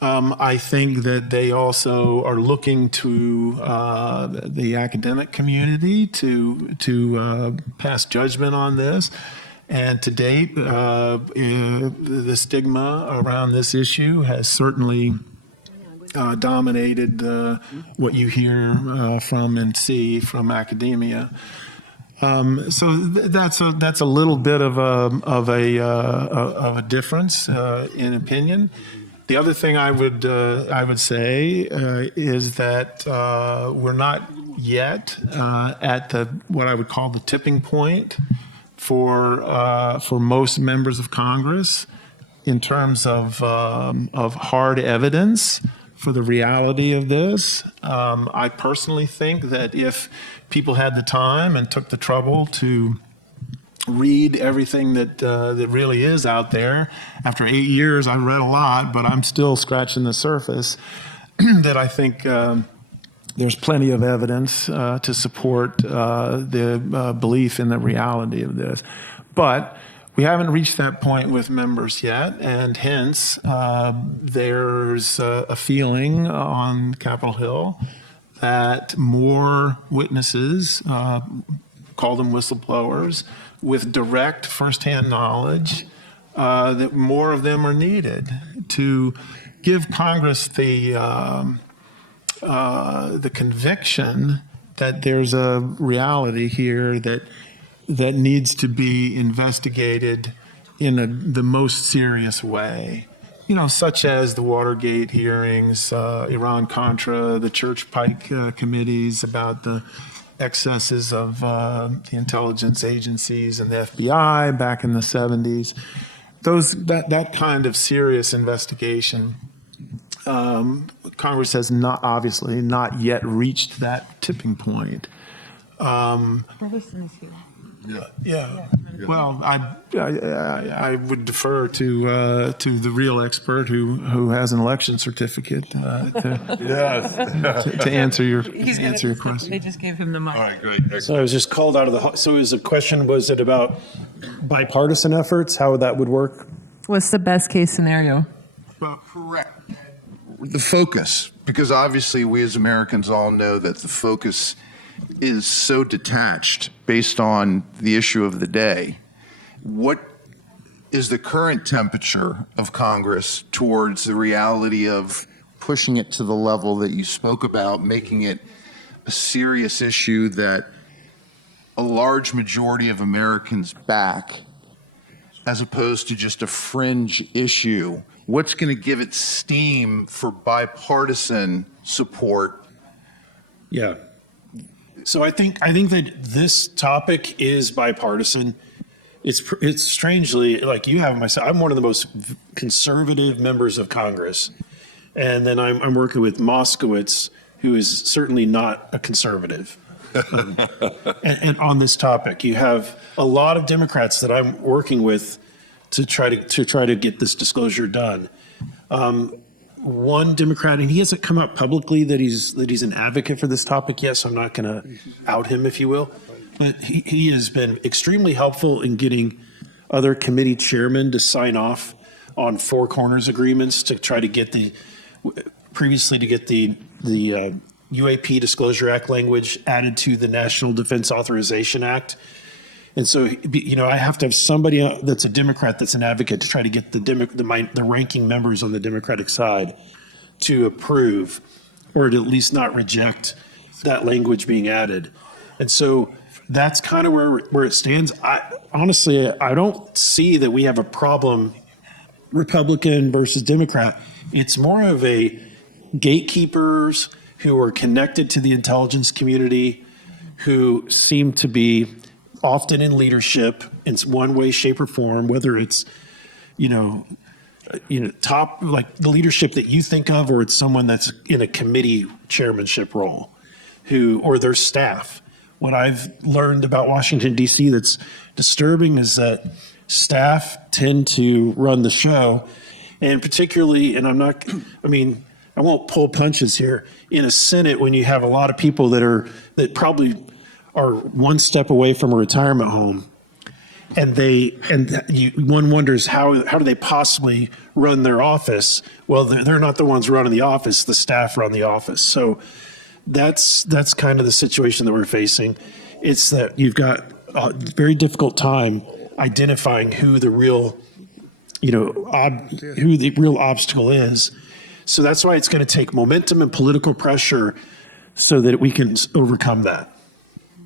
I think that they also are looking to the academic community to pass judgment on this. And to date, the stigma around this issue has certainly dominated what you hear from and see from academia. So that's a little bit of a difference in opinion. The other thing I would say is that we're not yet at what I would call the tipping point for most members of Congress in terms of hard evidence for the reality of this. I personally think that if people had the time and took the trouble to read everything that really is out there, after 8 years, I read a lot, but I'm still scratching the surface, that I think there's plenty of evidence to support the belief in the reality of this. But we haven't reached that point with members yet, and hence there's a feeling on Capitol Hill that more witnesses, call them whistleblowers, with direct firsthand knowledge, that more of them are needed to give Congress the conviction that there's a reality here that needs to be investigated in the most serious way. You know, such as the Watergate hearings, Iran-Contra, the Church Pike committees about the excesses of the intelligence agencies and the FBI back in the 70s. That kind of serious investigation, Congress has obviously not yet reached that tipping point. Yeah. Well, I would defer to the real expert who has an election certificate to answer your question. They just gave him the mic. All right, great. So I was just called out of the. So is the question, was it about bipartisan efforts? How that would work? What's the best case scenario? Well, correct. The focus, because obviously we as Americans all know that the focus is so detached based on the issue of the day. What is the current temperature of Congress towards the reality of pushing it to the level that you spoke about, making it a serious issue that a large majority of Americans back, as opposed to just a fringe issue? What's going to give it steam for bipartisan support? Yeah. So I think that this topic is bipartisan. It's strangely, like you have myself, I'm one of the most conservative members of Congress. And then I'm working with Moskowitz, who is certainly not a conservative. And on this topic, you have a lot of Democrats that I'm working with to try to get this disclosure done. One Democrat, and he hasn't come out publicly that he's an advocate for this topic yet, so I'm not going to out him, if you will. But he has been extremely helpful in getting other committee chairmen to sign off on four corners agreements to try to get the UAP Disclosure Act language added to the National Defense Authorization Act. And so, you know, I have to have somebody that's a Democrat that's an advocate to try to get the ranking members on the Democratic side to approve or to at least not reject that language being added. And so that's kind of where it stands. Honestly, I don't see that we have a problem, Republican versus Democrat. It's more of a gatekeepers who are connected to the intelligence community, who seem to be often in leadership in one way, shape, or form, whether it's, top, like the leadership that you think of, or it's someone that's in a committee chairmanship role, or their staff. What I've learned about Washington, D.C. that's disturbing is that staff tend to run the show, and particularly, and I won't pull punches here, in a Senate when you have a lot of people that probably are one step away from a retirement home, and one wonders how do they possibly run their office? Well, they're not the ones running the office; the staff run the office. So that's kind of the situation that we're facing. It's that you've got a very difficult time identifying who the real obstacle is. So that's why it's going to take momentum and political pressure so that we can overcome that.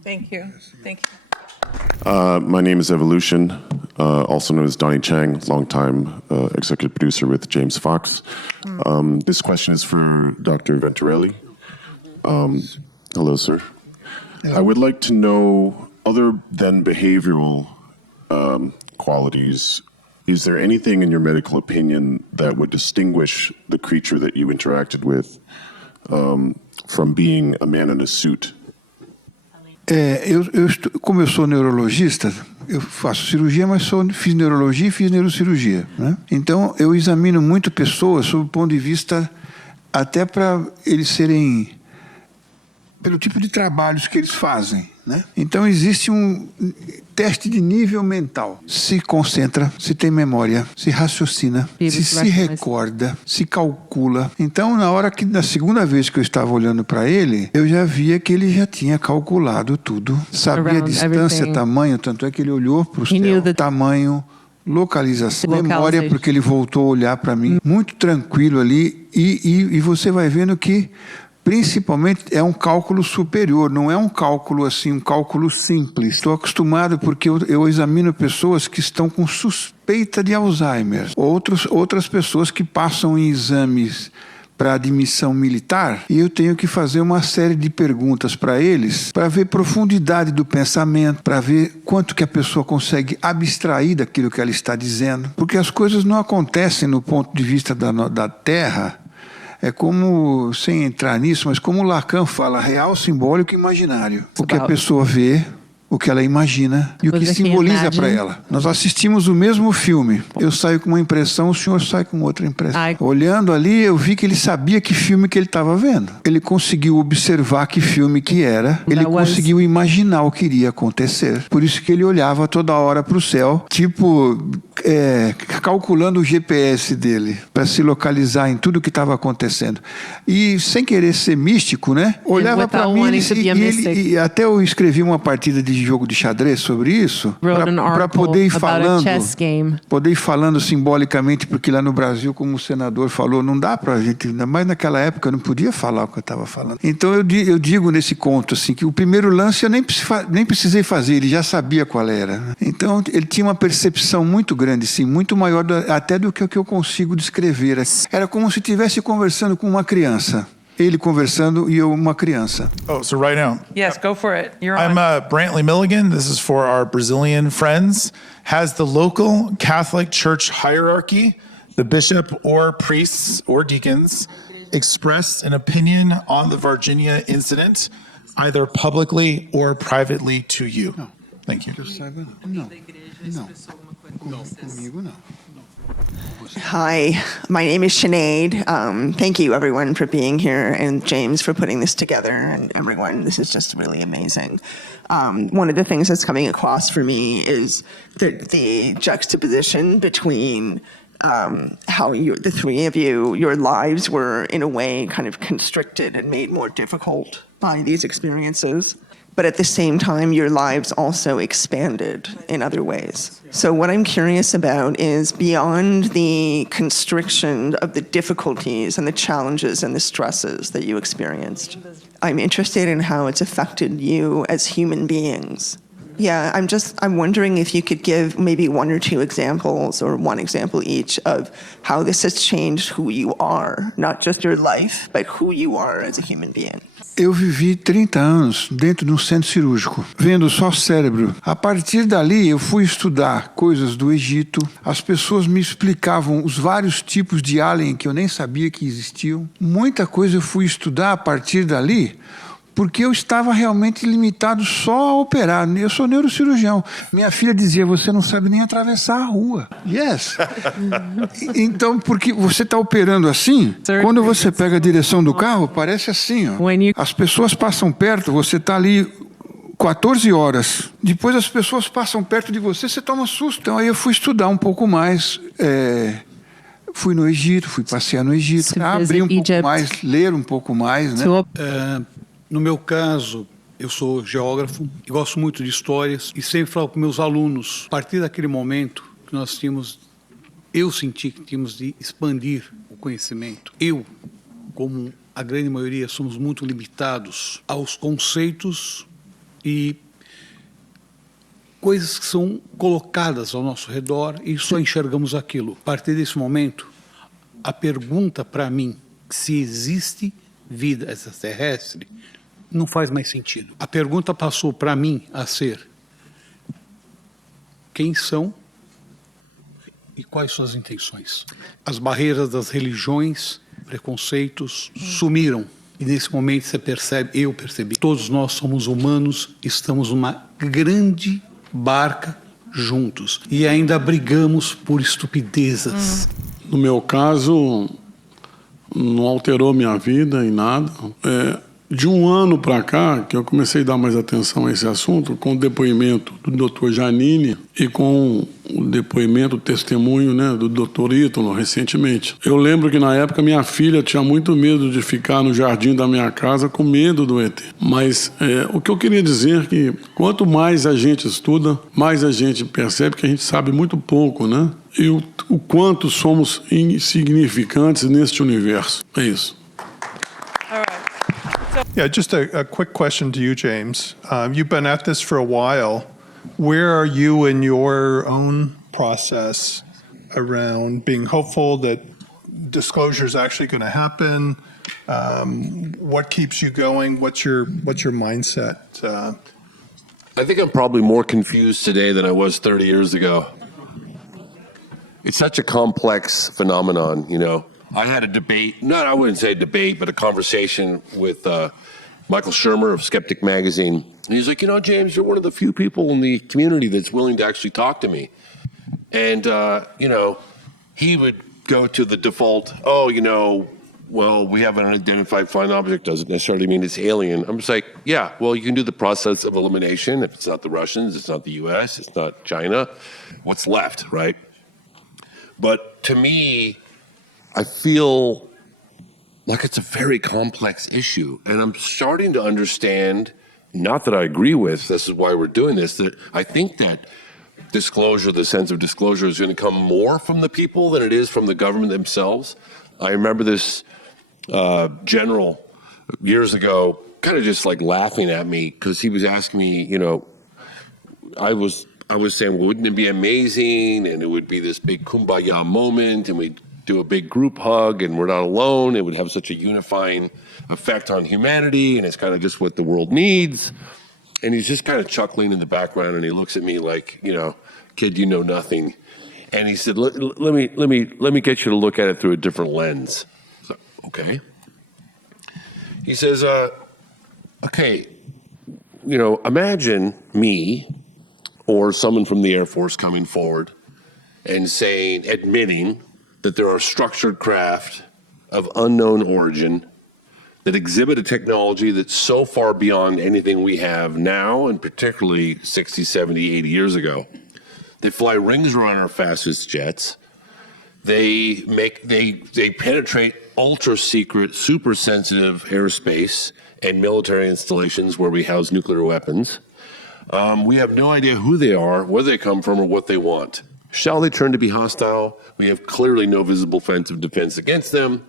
Thank you. Thank you. My name is Evolution, also known as Donnie Chang, longtime executive producer with James Fox. This question is for Dr. Venturelli. Hello, sir. I would like to know, other than behavioral qualities, Is there anything in your medical opinion that would distinguish the creature that you interacted with from being a man in a suit? Como eu sou neurologista, eu faço cirurgia, mas fiz neurologia e fiz neurocirurgia, né? Então, eu examino muito pessoas sob o ponto de vista, até para eles serem, pelo tipo de trabalhos que eles fazem, né? Então, existe um teste de nível mental. Se concentra, se tem memória, se raciocina, se recorda, se calcula. Então, na segunda vez que eu estava olhando para ele, eu já via que ele já tinha calculado tudo. Sabia a distância, tamanho, tanto é que ele olhou para o céu, tamanho, localização, memória, porque ele voltou a olhar para mim, muito tranquilo ali, e você vai vendo que principalmente é um cálculo superior, não é um cálculo assim, um cálculo simples. Estou acostumado porque eu examino pessoas que estão com suspeita de Alzheimer, outras pessoas que passam em exames para admissão militar, e eu tenho que fazer uma série de perguntas para eles, para ver profundidade do pensamento, para ver quanto que a pessoa consegue abstrair daquilo que ela está dizendo, porque as coisas não acontecem no ponto de vista da Terra. É como, sem entrar nisso, mas como Lacan fala, real, simbólico e imaginário. O que a pessoa vê, o que ela imagina e o que simboliza para ela. Nós assistimos o mesmo filme. Eu saio com uma impressão, o senhor sai com outra impressão. Olhando ali, eu vi que ele sabia que filme que ele estava vendo. Ele conseguiu observar que filme que era. Ele conseguiu imaginar o que iria acontecer. Por isso que ele olhava toda hora para o céu, tipo, calculando o GPS dele, para se localizar em tudo que estava acontecendo. E sem querer ser místico, né? Olhava para mim e até eu escrevi uma partida de jogo de xadrez sobre isso, para poder ir falando simbolicamente, porque lá no Brasil, como o senador falou, não dá para a gente, ainda mais naquela época, eu não podia falar o que eu estava falando. Então eu digo nesse conto assim, que o primeiro lance eu nem precisei fazer, ele já sabia qual era. Então ele tinha uma percepção muito grande, sim, muito maior até do que o que eu consigo descrever. Era como se estivesse conversando com uma criança. Ele conversando e eu uma criança. Oh, so right now. Yes, go for it. You're I'm on. Brantley Milligan. This is for our Brazilian friends. Has the local Catholic Church hierarchy, the bishop or priests or deacons, expressed an opinion on the Varginha incident, either publicly or privately to you? No. Thank you. No. Hi, my name is Sinead. Thank you, everyone, for being here, and James for putting this together, and everyone. This is just really amazing. One of the things that's coming across for me is the juxtaposition between how the three of you, your lives were, in a way, kind of constricted and made more difficult by these experiences. But at the same time, your lives also expanded in other ways. So what I'm curious about is, beyond the constriction of the difficulties and the challenges and the stresses that you experienced, I'm interested in how it's affected you as human beings. Yeah, I'm wondering if you could give maybe one or two examples, or one example each, of how this has changed who you are, not just your life, but who you are as a human being. Eu vivi 30 anos dentro de um centro cirúrgico, vendo só cérebro. A partir dali, eu fui estudar coisas do Egito. As pessoas me explicavam os vários tipos de alien que eu nem sabia que existiam. Muita coisa eu fui estudar a partir dali, porque eu estava realmente limitado só a operar. Eu sou neurocirurgião. Minha filha dizia, você não sabe nem atravessar a rua. Yes. Então, porque você está operando assim, quando você pega a direção do carro, parece assim, ó. As pessoas passam perto, você está ali 14 horas. Depois as pessoas passam perto de você, você toma susto. Então aí eu fui estudar um pouco mais. Fui no Egito, fui passear no Egito, abrir um pouco mais, ler um pouco mais, né? No meu caso, eu sou geógrafo e gosto muito de histórias, e sempre falo com meus alunos, a partir daquele momento que eu senti que tínhamos de expandir o conhecimento. Eu, como a grande maioria, somos muito limitados aos conceitos e coisas que são colocadas ao nosso redor e só enxergamos aquilo. A partir desse momento, a pergunta para mim, se existe vida extraterrestre, não faz mais sentido. A pergunta passou para mim a ser: quem são E quais suas intenções? As barreiras das religiões, preconceitos sumiram. E nesse momento você percebe, eu percebi, todos nós somos humanos, estamos numa grande barca juntos. E ainda brigamos por estupidezas. No meu caso, não alterou minha vida em nada. De um ano para cá, que eu comecei a dar mais atenção a esse assunto, com o depoimento do Dr. Janine e com o depoimento, o testemunho, né, do Dr. Ítalo, recentemente. Eu lembro que na época minha filha tinha muito medo de ficar no jardim da minha casa com medo do ET. Mas o que eu queria dizer é que quanto mais a gente estuda, mais a gente percebe que a gente sabe muito pouco, né? E o quanto somos insignificantes neste universo. É isso. Yeah, just a quick question to you, James. You've been at this for a while. Where are you in your own process around being hopeful that disclosure is actually going to happen? What keeps you going? What's your mindset? I think I'm probably more confused today than I was 30 years ago. It's such a complex phenomenon, you know. I had a debate, I wouldn't say a debate, but a conversation with Michael Shermer of Skeptic Magazine. And he's like, you know, James, you're one of the few people in the community that's willing to actually talk to me. And, you know, he would go to the default, oh, you know, well, we have an unidentified flying object, doesn't necessarily mean it's alien. I'm just like, yeah, well, you can do the process of elimination. If it's not the Russians, it's not the US, it's not China, what's left, right? But to me, I feel like it's a very complex issue. And I'm starting to understand, not that I agree with, this is why we're doing this, that I think that disclosure, the sense of disclosure is going to come more from the people than it is from the government themselves. I remember this general years ago kind of just like laughing at me because he was asking me, you know, I was saying, well, wouldn't it be amazing? And it would be this big kumbaya moment and we'd do a big group hug and we're not alone. It would have such a unifying effect on humanity and it's kind of just what the world needs. And he's just kind of chuckling in the background and he looks at me like, you know, kid, you know nothing. And he said, let me get you to look at it through a different lens. So, okay. He says, okay, you know, imagine me or someone from the Air Force coming forward and saying, admitting that there are structured craft of unknown origin that exhibit a technology that's so far beyond anything we have now, and particularly 60, 70, 80 years ago. They fly rings around our fastest jets. They penetrate ultra secret, super sensitive airspace and military installations where we house nuclear weapons. We have no idea who they are, where they come from, or what they want. Shall they turn to be hostile? We have clearly no visible fence of defense against them.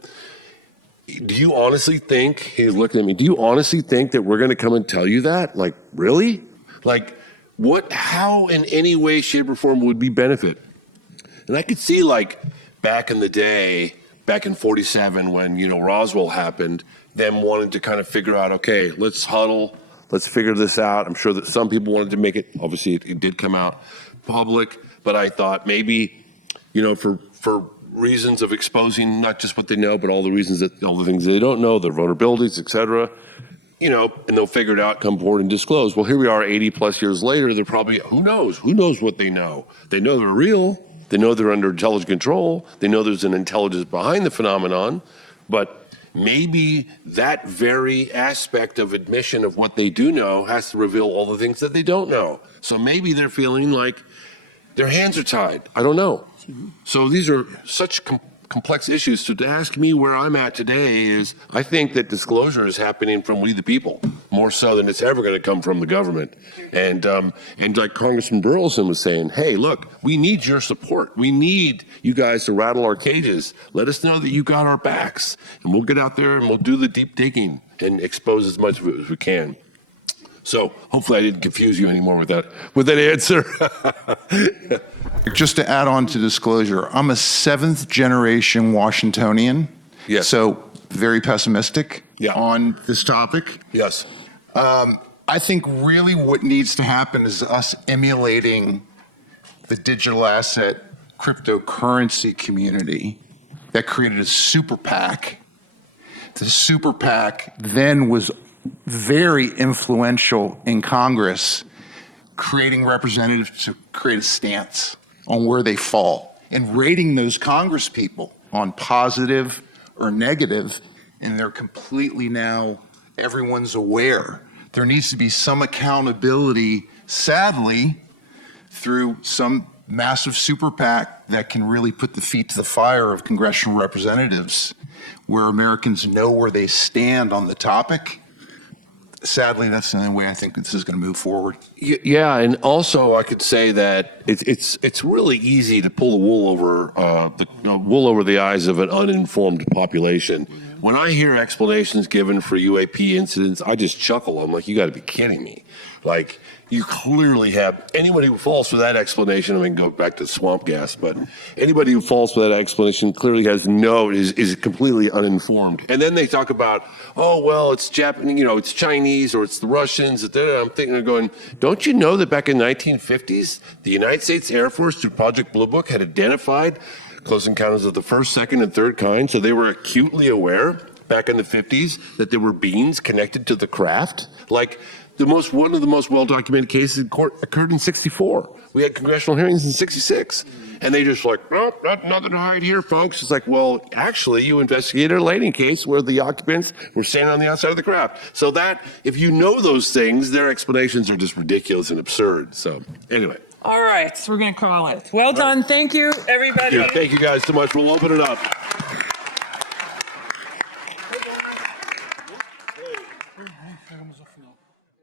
Do you honestly think, he's looking at me, do you honestly think that we're going to come and tell you that? Like, really? Like, how in any way, shape, or form would we benefit? And I could see, like, back in the day, back in 47 when, you know, Roswell happened, them wanting to kind of figure out, okay, let's huddle, let's figure this out. I'm sure that some people wanted to make it, obviously it did come out public, but I thought maybe, you know, for reasons of exposing not just what they know, but all the things they don't know, their vulnerabilities, et cetera, you know, and they'll figure it out, come forward and disclose. Well, here we are 80 plus years later, they're probably, who knows what they know? They know they're real. They know they're under intelligent control. They know there's an intelligence behind the phenomenon, but maybe that very aspect of admission of what they do know has to reveal all the things that they don't know. So maybe they're feeling like their hands are tied. I don't know. So these are such complex issues. So to ask me where I'm at today is, I think that disclosure is happening from we the people, more so than it's ever going to come from the government. And like Congressman Burleson was saying, hey, look, we need your support. We need you guys to rattle our cages. Let us know that you got our backs, and we'll get out there and we'll do the deep digging and expose as much of it as we can. So hopefully I didn't confuse you anymore with that answer. Just to add on to disclosure, I'm a 7th generation Washingtonian. Yes. So very pessimistic on this topic. Yes. I think really what needs to happen is us emulating the digital asset cryptocurrency community that created a super PAC. The super PAC then was very influential in Congress, creating representatives to create a stance on where they fall and rating those Congress people on positive or negative, and they're completely now, everyone's aware. There needs to be some accountability, sadly, through some massive super PAC that can really put the feet to the fire of congressional representatives, where Americans know where they stand on the topic. Sadly, that's the only way I think this is going to move forward. Yeah, and also I could say that it's really easy to pull the wool over the eyes of an uninformed population. When I hear explanations given for UAP incidents, I just chuckle. I'm like, you got to be kidding me! Like, you clearly have anybody who falls for that explanation. I mean, go back to swamp gas, but anybody who falls for that explanation clearly is completely uninformed. And then they talk about, oh well, it's Japanese, it's Chinese, or it's the Russians. I'm thinking, going, don't you know that back in the 1950s, the United States Air Force through Project Blue Book had identified close encounters of the first, second, and third kind, so they were acutely aware back in the 50s that there were beings connected to the craft. Like, one of the most well-documented cases in court occurred in '64. We had congressional hearings in '66. And they just like, nope, nothing to hide here, folks. It's like, well, actually, you investigated a lighting case where the occupants were standing on the outside of the craft. So that, if you know those things, their explanations are just ridiculous and absurd. So anyway. All right, so we're going to call it. Well done. Thank you, everybody. Thank you guys so much. We'll open it up.